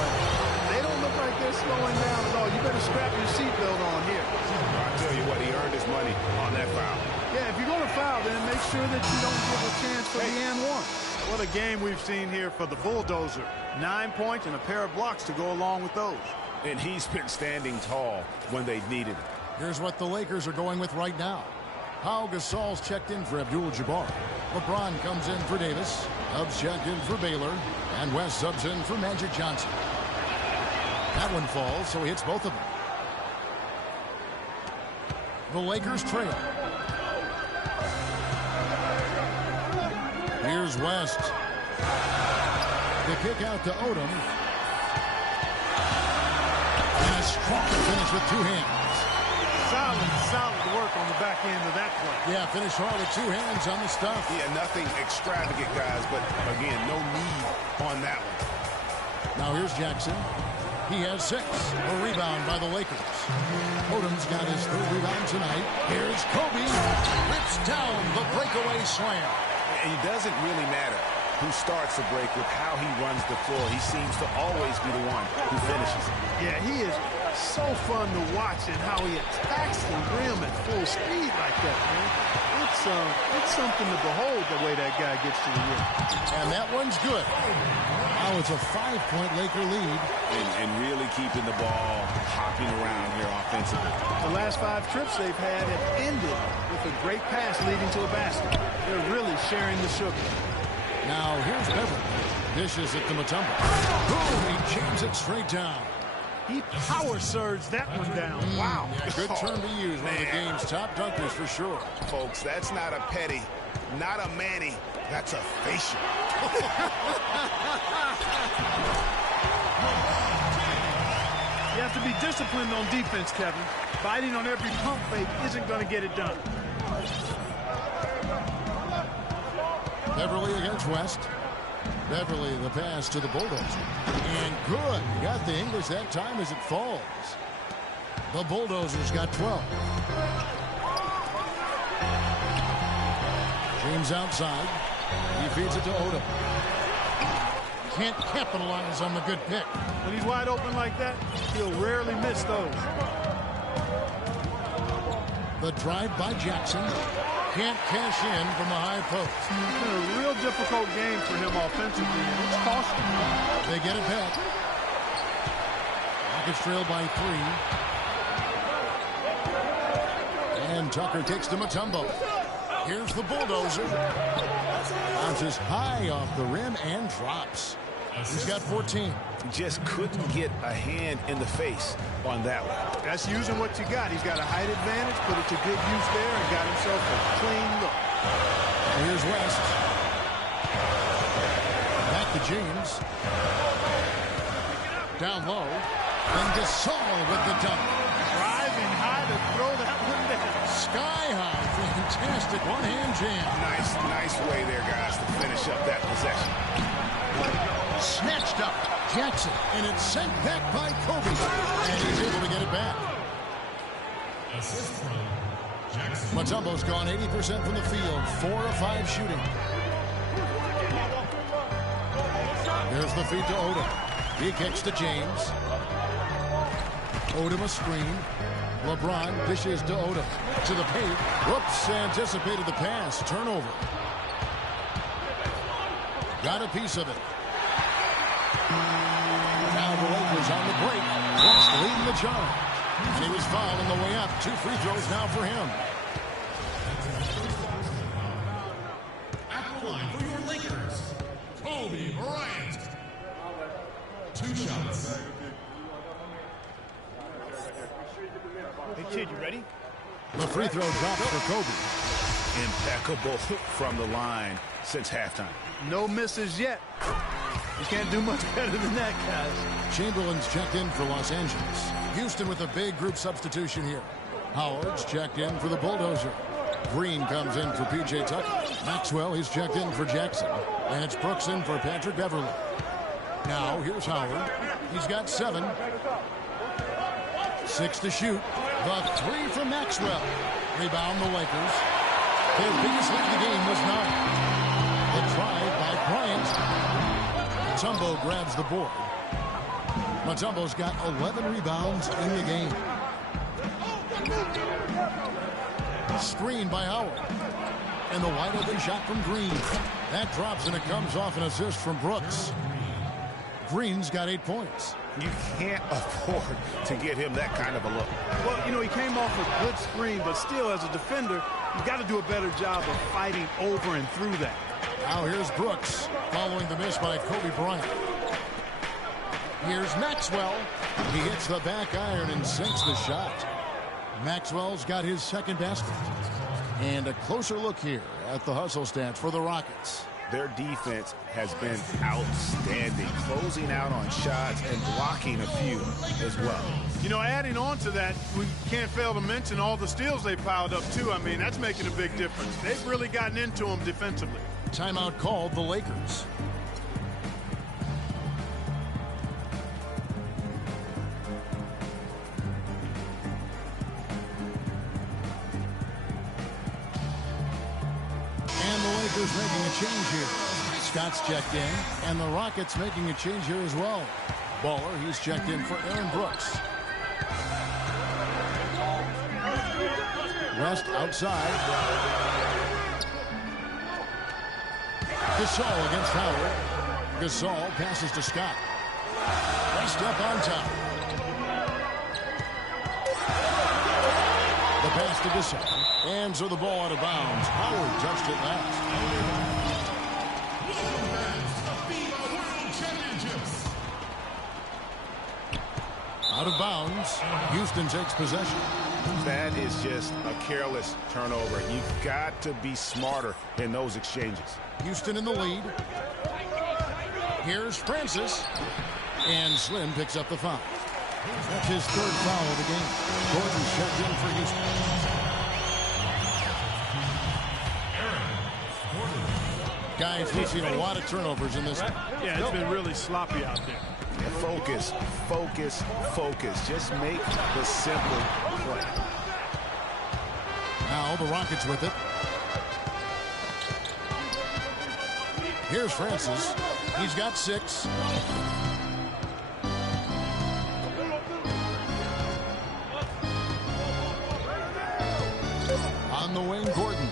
They don't look like they're slowing down at all. You better strap your seatbelt on here. I'll tell you what, he earned his money on that foul. Yeah, if you're going to foul, then make sure that you don't give a chance for the and one. What a game we've seen here for the Bulldozer. 9 points and a pair of blocks to go along with those. And he's been standing tall when they needed him. Here's what the Lakers are going with right now. Pau Gasol's checked in for Abdul-Jabbar. LeBron comes in for Davis. Hubbs checked in for Baylor. And West subs in for Magic Johnson. That one falls, so he hits both of them. The Lakers trail. Here's West. The kick out to Odom. And a strong finish with 2 hands. Solid work on the back end of that play. Yeah, finish hard with two hands on the stuff. Yeah, nothing extravagant, guys, but again, no need on that one. Now here's Jackson. He has 6. A rebound by the Lakers. Odom's got his 3rd rebound tonight. Here's Kobe. Rips down the breakaway slam. And it doesn't really matter who starts the break with how he runs the floor. He seems to always be the one who finishes it. Yeah, he is so fun to watch and how he attacks the rim at full speed like that, man. It's something to behold the way that guy gets to the rim. And that one's good. Now it's a 5-point Laker lead. And really keeping the ball hopping around here offensively. The last 5 trips they've had have ended with a great pass leading to a basket. They're really sharing the sugar. Now here's Beverly. Dishes it to Mutombo. Boom! He jams it straight down. He power surged that one down. Wow. Yeah, good turn to use. One of the game's top dunkers for sure. Folks, that's not a petty, not a Manny. That's a facial. You have to be disciplined on defense, Kevin. Biting on every pump fake isn't going to get it done. Beverly against West. Beverly, the pass to the Bulldozer. And good. Got the English that time as it falls. The Bulldozers got 12. James outside. He feeds it to Odom. Can't capitalize on the good pick. When he's wide open like that, he'll rarely miss those. The drive by Jackson. Can't cash in from the high post. It's been a real difficult game for him offensively. It's costly. They get it back. Rockets trail by 3. And Tucker takes to Mutombo. Here's the Bulldozer. Bounces high off the rim and drops. He's got 14. Just couldn't get a hand in the face on that one. That's using what you got. He's got a height advantage, put it to good use there, and got himself a clean look. And here's West. Back to James. Down low. And Gasol with the dunk. Driving high to throw that one down. Sky high. Fantastic one-hand jam. Nice way there, guys, to finish up that possession. Snatched up Jackson, and it's sent back by Kobe, and he's able to get it back. Mutombo's gone 80% from the field, 4 of 5 shooting. There's the feed to Odom. He kicks to James. Odom a screen. LeBron dishes to Odom. To the paint. Whoops, anticipated the pass. Turnover. Got a piece of it. Now the Lakers on the break. West leading the charge. And he was fouled on the way up. 2 free throws now for him. At the line for your Lakers, Kobe Bryant. 2 shots. Hey, kid, you ready? The free throw drops for Kobe. Impeccable from the line since halftime. No misses yet. You can't do much better than that, guys. Chamberlain's checked in for Los Angeles. Houston with a big group substitution here. Howard's checked in for the Bulldozer. Green comes in for P.J. Tucker. Maxwell, he's checked in for Jackson. And it's Brooks in for Patrick Beverly. Now, here's Howard. He's got 7. 6 to shoot. The 3 from Maxwell. Rebound the Lakers. Their biggest lead of the game was 9. The drive by Bryant. Mutombo grabs the board. Mutombo's got 11 rebounds in the game. Screen by Howard. And the wide open shot from Green. That drops and it comes off an assist from Brooks. Green's got 8 points. You can't afford to give him that kind of a look. Well, you know, he came off a good screen, but still, as a defender, you got to do a better job of fighting over and through that. Now here's Brooks following the miss by Kobe Bryant. Here's Maxwell. He hits the back iron and sinks the shot. Maxwell's got his second basket. And a closer look here at the hustle stats for the Rockets. their defense has been outstanding, closing out on shots and blocking a few as well. You know, adding on to that, we can't fail to mention all the steals they piled up, too. I mean, that's making a big difference. They've really gotten into them defensively. Timeout called the Lakers. And the Lakers making a change here. Scott's checked in, and the Rockets making a change here as well. Baller, he's checked in for Aaron Brooks. West outside. Gasol against Howard. Gasol passes to Scott. West up on top. The pass to Gasol. Hands are the ball out of bounds. Howard touched it last. Out of bounds. Houston takes possession. That is just a careless turnover. You've got to be smarter in those exchanges. Houston in the lead. Here's Francis. And Slim picks up the foul. That's his third foul of the game. Gordon checked in for Houston. Guys, we've seen a lot of turnovers in this one. Yeah, it's been really sloppy out there. Focus, focus, focus. Just make the simple play. Now the Rockets with it. Here's Francis. He's got 6. On the wing, Gordon.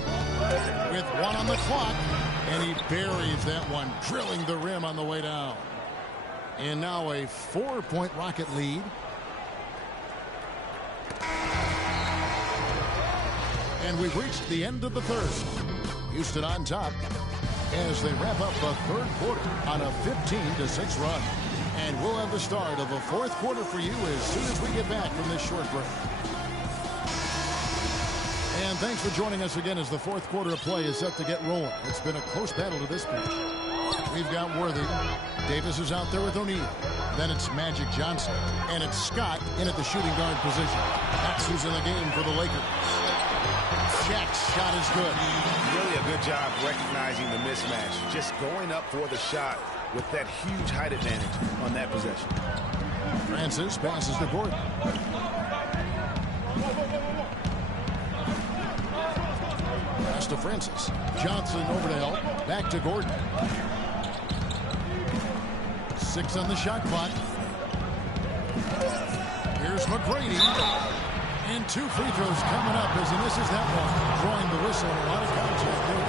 With 1 on the clock. And he buries that one, drilling the rim on the way down. And now a 4-point Rocket lead. And we've reached the end of the third. Houston on top as they wrap up the third quarter on a 15-6 run. And we'll have the start of the fourth quarter for you as soon as we get back from this short break. And thanks for joining us again as the fourth quarter of play is set to get rolling. It's been a close battle to this point. We've got Worthy. Davis is out there with O'Neal. Then it's Magic Johnson. And it's Scott in at the shooting guard position. That's who's in the game for the Lakers. Shaq's shot is good. Really a good job recognizing the mismatch. Just going up for the shot with that huge height advantage on that possession. Francis passes to Gordon. Pass to Francis. Johnson over to help. Back to Gordon. 6 on the shot clock. Here's McGrady. And 2 free throws coming up as he misses that one. Drawing the whistle and a lot of contact there.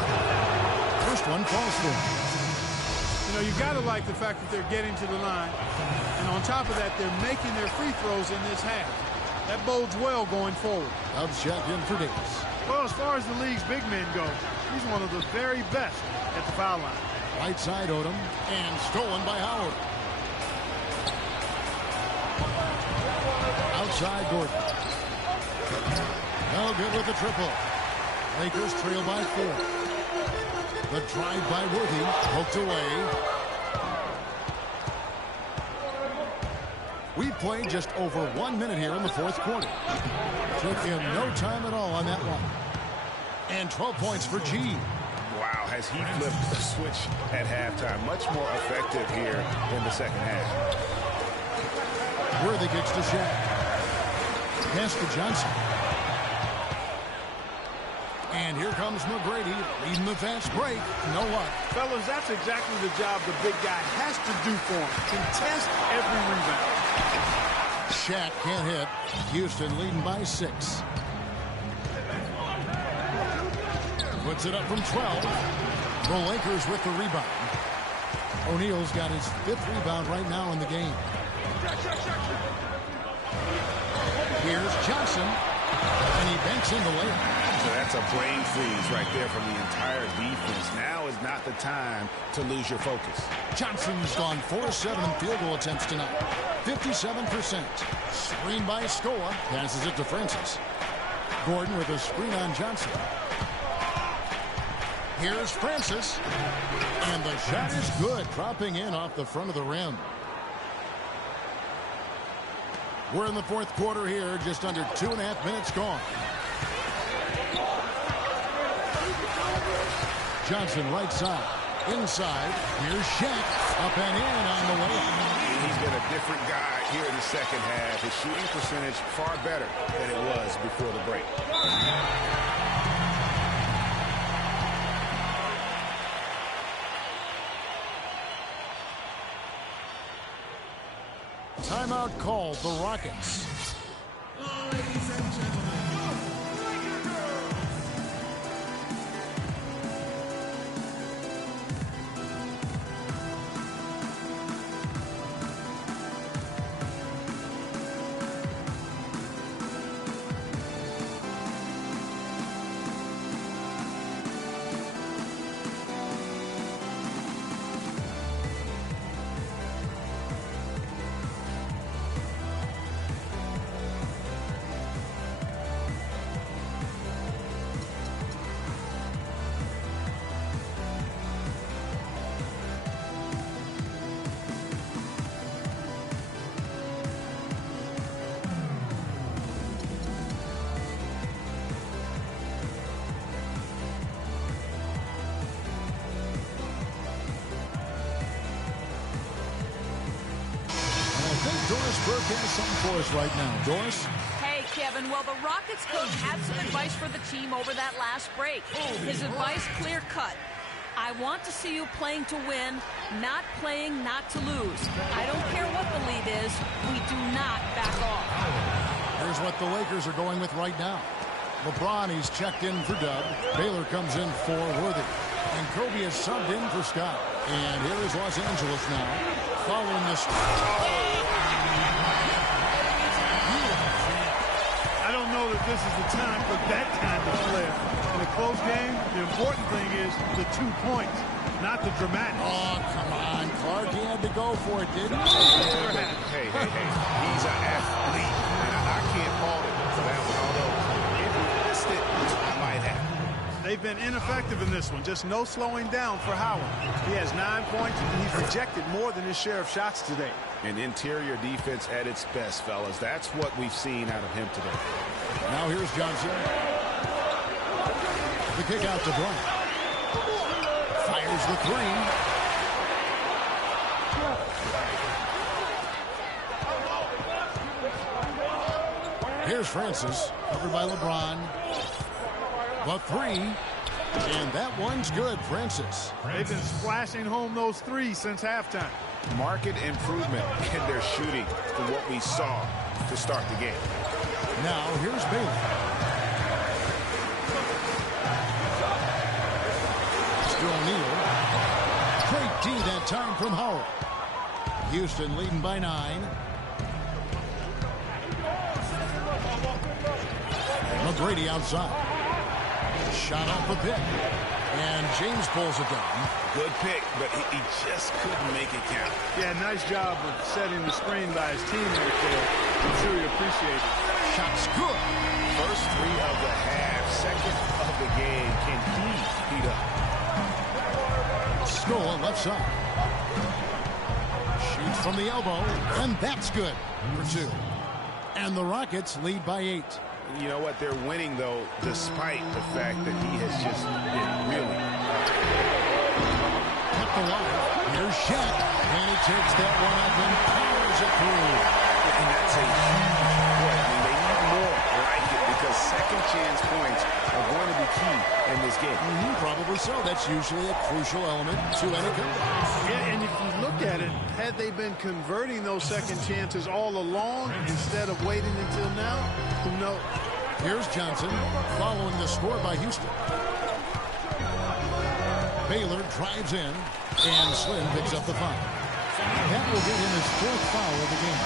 First one falls for him. You know, you got to like the fact that they're getting to the line. And on top of that, they're making their free throws in this half. That bodes well going forward. Dubs check in for Davis. Well, as far as the league's big men go, he's one of the very best at the foul line. Right side Odom. And stolen by Howard. Outside Gordon. No good with the triple. Lakers trail by 4. The drive by Worthy. Poked away. We've played just over 1 minute here in the fourth quarter. Took him no time at all on that one. And 12 points for G. Wow, has he flipped the switch at halftime. Much more effective here in the second half. Worthy gets to Shaq. Pass to Johnson. And here comes McGrady leading the fast break. No luck. Fellas, that's exactly the job the big guy has to do for him. Contest every rebound. Shaq can't hit. Houston leading by 6. Puts it up from 12. The Lakers with the rebound. O'Neal's got his 5th rebound right now in the game. Here's Johnson. And he banks in the layup. So that's a brain freeze right there from the entire defense. Now is not the time to lose your focus. Johnson's gone 4-7 in field goal attempts tonight. 57%. Screen by Scola. Passes it to Francis. Gordon with a screen on Johnson. Here's Francis. And the shot is good, dropping in off the front of the rim. We're in the fourth quarter here, just under 2.5 minutes gone. Johnson right side. Inside. Here's Shaq. Up and in on the way. He's been a different guy here in the second half. His shooting percentage far better than it was before the break. Timeout called, the Rockets. Ladies and gentlemen, Doris Burke has something for us right now. Doris? Hey, Kevin. Well, the Rockets coach had some advice for the team over that last break. His advice, clear cut. I want to see you playing to win, not playing not to lose. I don't care what the lead is. We do not back off. Here's what the Lakers are going with right now. LeBron, he's checked in for Dub. Baylor comes in for Worthy. And Kobe is subbed in for Scott. And here is Los Angeles now. Following this. I don't know that this is the time for that kind of flair. In a close game, the important thing is the 2 points, not the dramatics. Oh, come on. Clark, he had to go for it, didn't he? Hey. He's an athlete. And I can't fault him for that one. Although, if he missed it, I might have. They've been ineffective in this one. Just no slowing down for Howard. He has 9 points, and he's rejected more than his share of shots today. An interior defense at its best, fellas. That's what we've seen out of him today. Now here's Johnson. The kick out to Bryant. Fires the three. Here's Francis. Covered by LeBron. The three. And that one's good, Francis. They've been splashing home those threes since halftime. Marked improvement in their shooting from what we saw to start the game. Now here's Baylor. Still O'Neal. Great D that time from Howard. Houston leading by 9. McGrady outside. Shot off the pick. And James pulls it down. Good pick, but he just couldn't make it count. Yeah, nice job of setting the screen by his teammate there. I'm sure he appreciated it. Shot's good. First three of the half, second of the game. Can he heat up? Scola left side. Shoots from the elbow, and that's good for 2. And the Rockets lead by 8. You know what? They're winning, though, despite the fact that he has just been really Cut the line. Here's Shaq. And he takes that one up and powers it through. And that's a huge play. I mean, they need more like it because second chance points are going to be key in this game. Probably so. That's usually a crucial element to any comeback. Yeah, and if you look at it, had they been converting those second chances all along instead of waiting until now, who knows? Here's Johnson following the score by Houston. Baylor drives in, and Slim picks up the foul. That will get him his 4th foul of the game.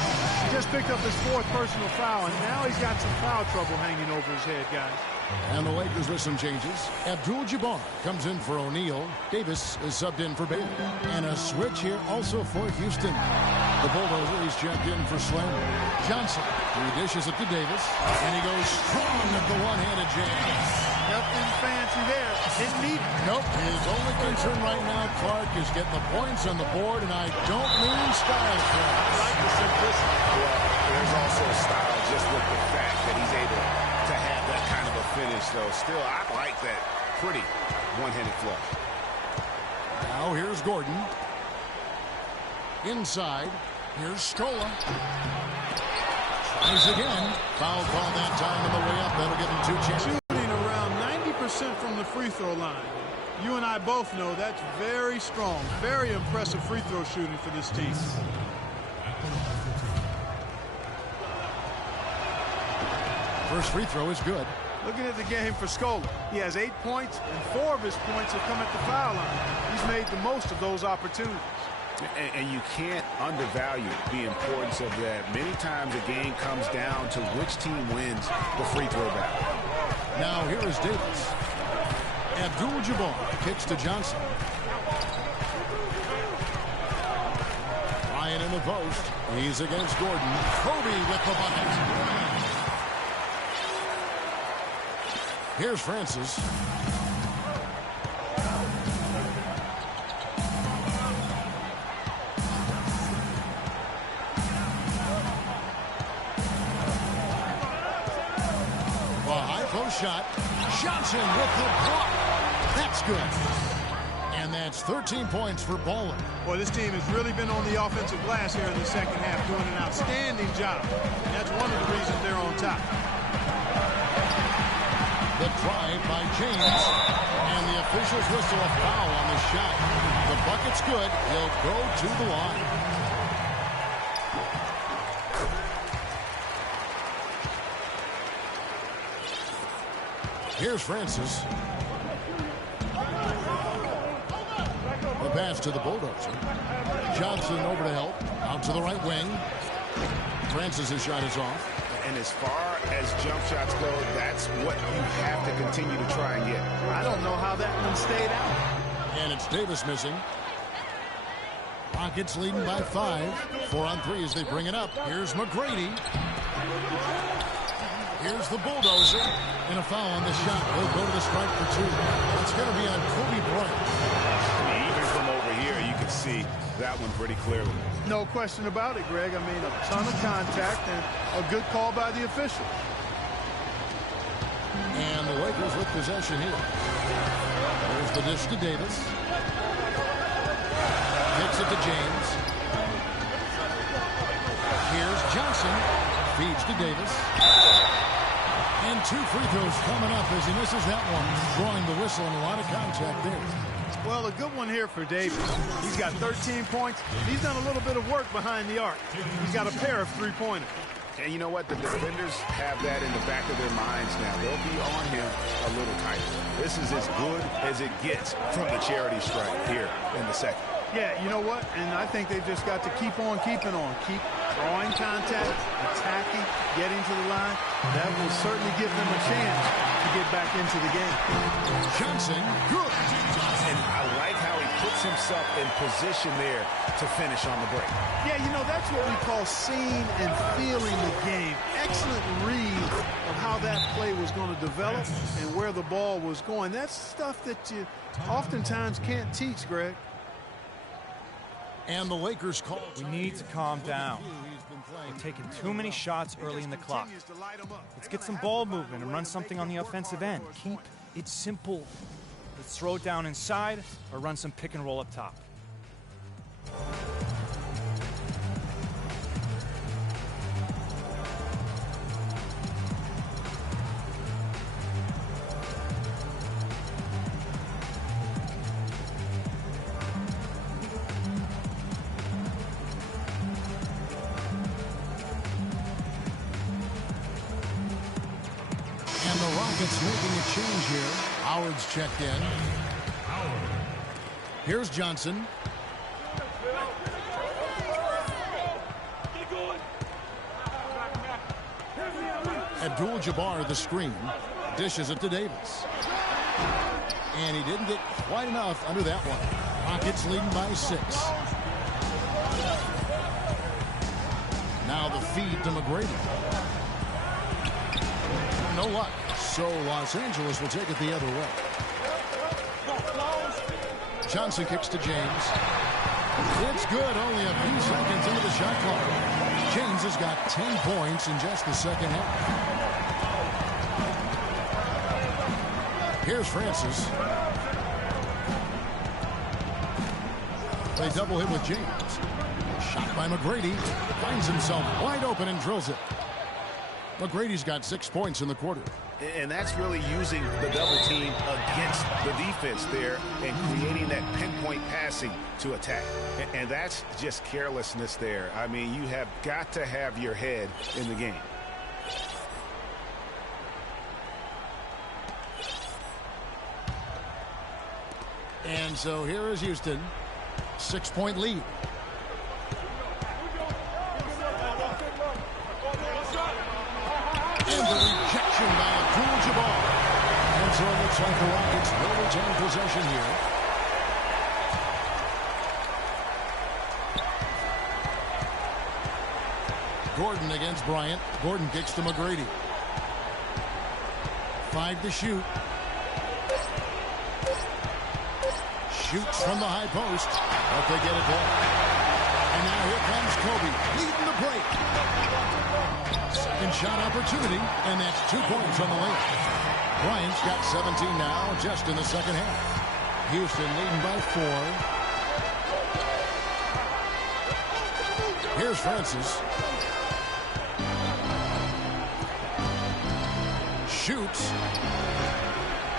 He just picked up his 4th personal foul, and now he's got some foul trouble hanging over his head, guys. And the Lakers with some changes. Abdul-Jabbar comes in for O'Neal. Davis is subbed in for Baylor. And a switch here also for Houston. The Bulldozer, he's checked in for Slim. Johnson, he dishes it to Davis. And he goes strong at the one-handed jam. Nothing fancy there. didn't need it. Nope. His only concern right now, Clark, is getting the points on the board, and I don't mean style points. I like the simplicity. Well, there's also style just with the fact that he's able to have that kind of a finish, though. Still, I like that pretty one-handed flush. Now here's Gordon. Inside. Here's Scola. Tries again. Foul call that time on the way up. That'll give him 2 chances. Shooting around 90% from the free throw line. You and I both know that's very strong, very impressive free throw shooting for this team. First free throw is good. Looking at the game for Scola, he has 8 points, and 4 of his points have come at the foul line. He's made the most of those opportunities. And you can't undervalue the importance of that. Many times a game comes down to which team wins the free throw battle. Now here is Davis. Abdul-Jabbar kicks to Johnson. Ryan in the post. He's against Gordon. Kobe with the bucket. Here's Francis. Shot. Johnson with the block. That's good. And that's 13 points for Baldwin. Boy, this team has really been on the offensive glass here in the second half, doing an outstanding job. And that's one of the reasons they're on top. The drive by James. And the officials whistle a foul on the shot. The bucket's good. He'll go to the line. Here's Francis. The pass to the Bulldozer. Johnson over to help. Out to the right wing. Francis' shot is off. And as far as jump shots go, that's what you have to continue to try and get. I don't know how that one stayed out. And it's Davis missing. Rockets leading by 5. 4 on 3 as they bring it up. Here's McGrady. Here's the Bulldozer. And a foul on the shot. He'll go to the strike for 2. It's going to be on Kobe Bryant. Even from over here, you can see that one pretty clearly. No question about it, Greg. I mean, a ton of contact and a good call by the official. And the Lakers with possession here. There's the dish to Davis. Kicks it to James. Here's Johnson. Feeds to Davis. And 2 free throws coming up as he misses that one. Drawing the whistle and a lot of contact there. Well, a good one here for Davis. He's got 13 points. He's done a little bit of work behind the arc. He's got a pair of 3-pointers. And you know what? The defenders have that in the back of their minds now. They'll be on him a little tighter. This is as good as it gets from the charity strike here in the second. Yeah, you know what? And I think they've just got to keep on keeping on. Keep drawing contact, attacking, getting to the line. That will certainly give them a chance to get back into the game. Johnson, good. And I like how he puts himself in position there to finish on the break. Yeah, you know, that's what we call seeing and feeling the game. Excellent read of how that play was going to develop and where the ball was going. That's stuff that you oftentimes can't teach, Greg. And the Lakers call. We need to calm down. We're taking too many shots early in the clock. Let's get some ball movement and run something on the offensive end. Keep it simple. Let's throw it down inside or run some pick and roll up top. Rockets making a change here. Howard's checked in. Here's Johnson. Abdul-Jabbar the screen. Dishes it to Davis. And he didn't get quite enough under that one. Rockets leading by 6. Now the feed to McGrady. No luck. So Los Angeles will take it the other way. Johnson kicks to James. It's good, only a few seconds into the shot clock. James has got 10 points in just the second half. Here's Francis. They double him with James. Shot by McGrady. Finds himself wide open and drills it. McGrady's got 6 points in the quarter. And that's really using the double team against the defense there and creating that pinpoint passing to attack. And that's just carelessness there. I mean, you have got to have your head in the game. And so here is Houston. 6-point lead. And the rejection by Abdul-Jabbar. And so it looks like the Rockets will retain possession here. Gordon against Bryant. Gordon kicks to McGrady. 5 to shoot. Shoots from the high post, but they get it back. And now here comes Kobe, leading the break. Second shot opportunity, and that's 2 points on the layup. Bryant's got 17 now, just in the second half. Houston leading by 4. Here's Francis. Shoots.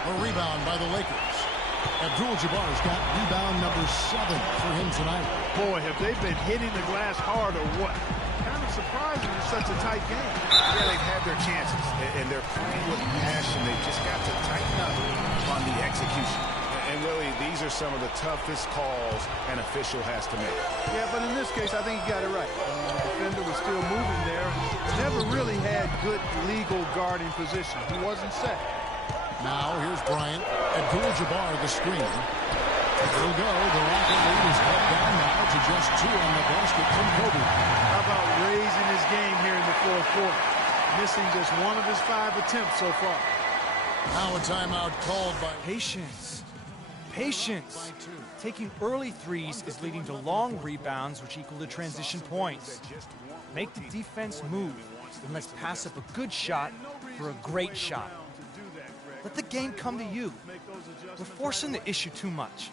A rebound by the Lakers. Abdul-Jabbar's got rebound number 7 for him tonight. Boy, have they been hitting the glass hard or what? Kind of surprising in such a tight game. Yeah, they've had their chances, and they're playing with passion. They've just got to tighten up on the execution. And really, these are some of the toughest calls an official has to make. Yeah, but in this case, I think he got it right. The defender was still moving there. Never really had good legal guarding position. He wasn't set. Now, here's Bryant. Abdul-Jabbar the screen. It'll go. The Rocket lead is cut down now to just 2 on the basket from Kobe. How about raising his game here in the fourth quarter? Missing just 1 of his 5 attempts so far. Now a timeout called by... Patience. Patience. Taking early threes is leading to long rebounds, which equal to transition points. Make the defense move, and let's pass up a good shot for a great shot. Let the game come to you. We're forcing the issue too much.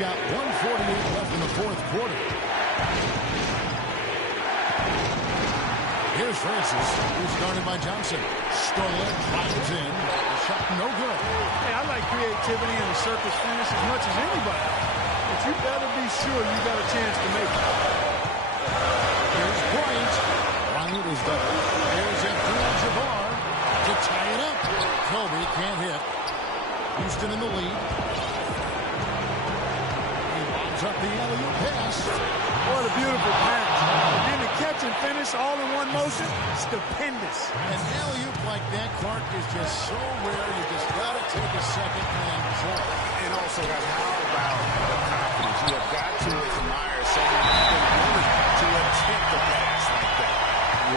Got 1:48 left in the fourth quarter. Here's Francis, who's guarded by Johnson. Stolen, drives in. Shot no good. Hey, I like creativity in the circus finish as much as anybody. But you better be sure you got a chance to make it. Here's Bryant. Bryant is double. Here's Abdul-Jabbar to tie it up. Kobe can't hit. Houston in the lead. Up the alley-oop pass. What a beautiful pass. And the catch and finish all in one motion, stupendous. An alley-oop like that, Clark, is just so rare. You just got to take a second and enjoy it. And also, guys, how about the confidence? You have got to admire someone who's been willing to attempt a pass like that.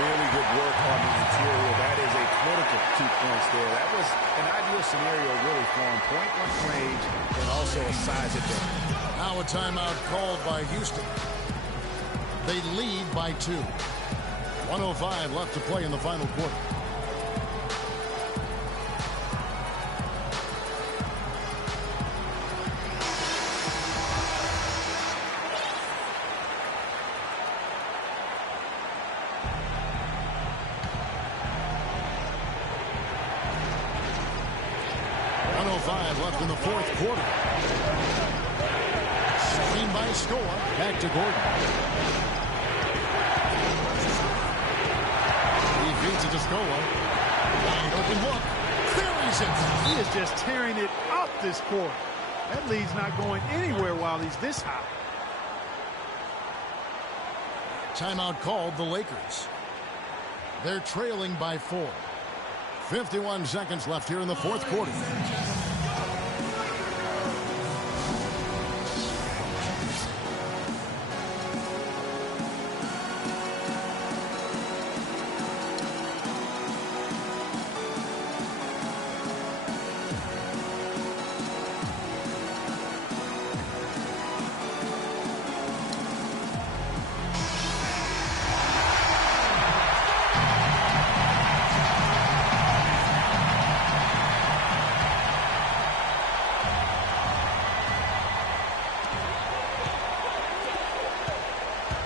Really good work on the interior. That is a critical 2 points there. That was an ideal scenario, really, for him. Point-blank range and also a size advantage. Now a timeout called by Houston. They lead by 2. 1:05 left to play in the final quarter. 1:05 left in the fourth quarter. Screen by Scola. Back to Gordon. He feeds it to Scola. Wide open look. Clears it. He is just tearing it up this court. That lead's not going anywhere while he's this high. Timeout called the Lakers. They're trailing by 4. 51 seconds left here in the fourth quarter.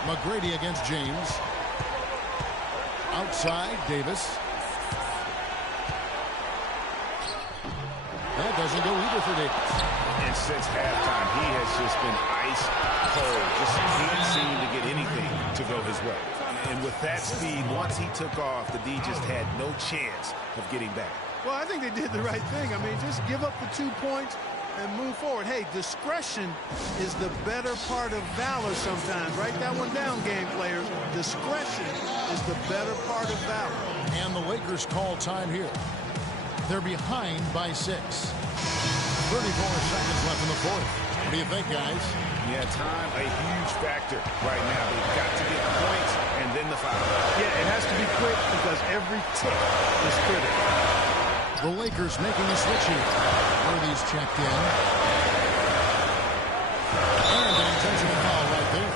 McGrady against James. Outside, Davis. That doesn't go either for Davis. And since halftime, he has just been ice cold. Just can't seem to get anything to go his way. And with that speed, once he took off, the D just had no chance of getting back. Well, I think they did the right thing. I mean, just give up the 2 points and move forward. Hey, discretion is the better part of valor sometimes. Write that one down, game players. Discretion is the better part of valor. And the Lakers call time here. They're behind by 6. 34 seconds left in the fourth. What do you think, guys? Yeah, time a huge factor right now. They've got to get points and then the foul. Yeah, it has to be quick because every tick is critical. The Lakers making a switch here. Worthy's checked in. And an intentional foul right there.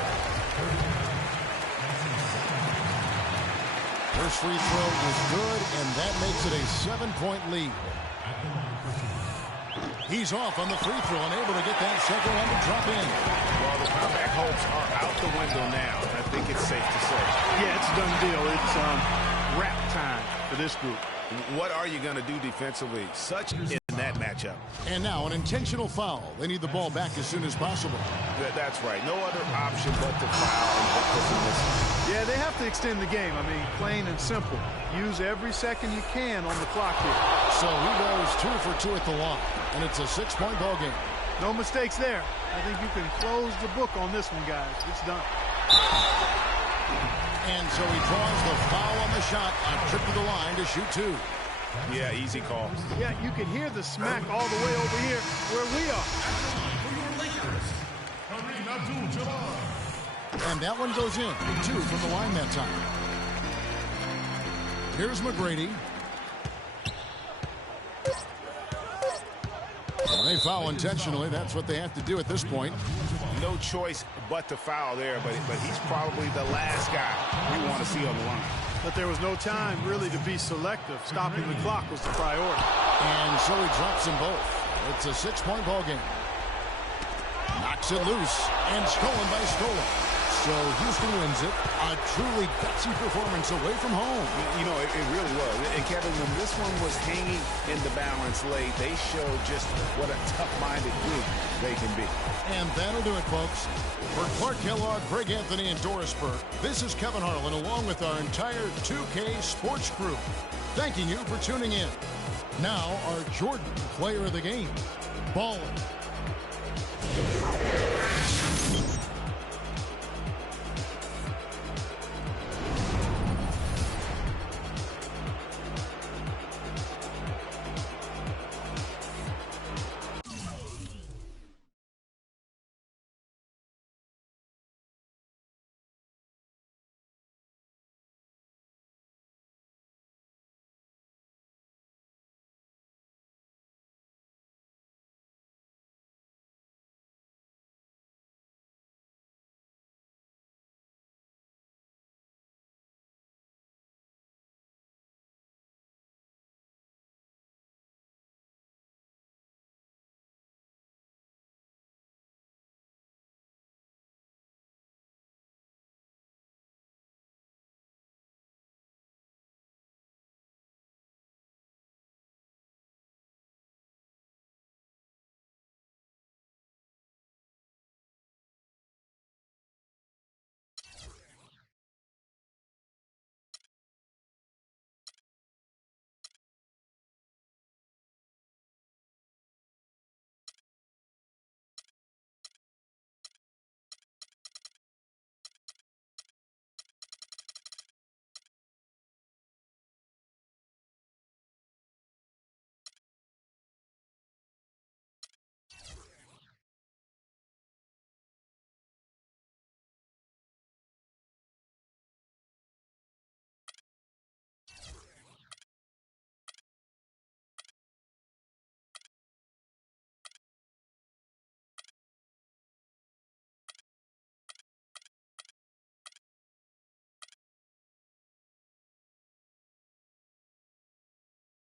First free throw was good, and that makes it a 7-point lead. He's off on the free throw and able to get that second one to drop in. Well, the comeback hopes are out the window now. I think it's safe to say. Yeah, it's a done deal. It's wrap time for this group. What are you going to do defensively? Such in that matchup. And now an intentional foul. They need the ball back as soon as possible. That's right. No other option but to foul. Yeah, they have to extend the game. I mean, plain and simple. Use every second you can on the clock here. So he goes 2 for 2 at the line, and it's a 6-point ball game. No mistakes there. I think you can close the book on this one, guys. It's done. And so he draws the foul on the shot, a trip to the line to shoot 2. Yeah, easy call. Yeah, you can hear the smack all the way over here where we are. And that one goes in. 2 from the line that time. Here's McGrady. Well, they foul intentionally. That's what they have to do at this point. No choice but to foul there, but he's probably the last guy we want to see on the line. But there was no time really to be selective. Stopping the clock was the priority. And so he drops them both. It's a 6-point ball game. Knocks it loose and stolen by Scola. So Houston wins it. A truly gutsy performance away from home. You know, it really was. And Kevin, when this one was hanging in the balance late, they showed just what a tough-minded group they can be. And that'll do it, folks. For Clark Kellogg, Greg Anthony, and Doris Burke, this is Kevin Harlan along with our entire 2K Sports crew. Thanking you for tuning in. Now, our Jordan player of the game, Ballin.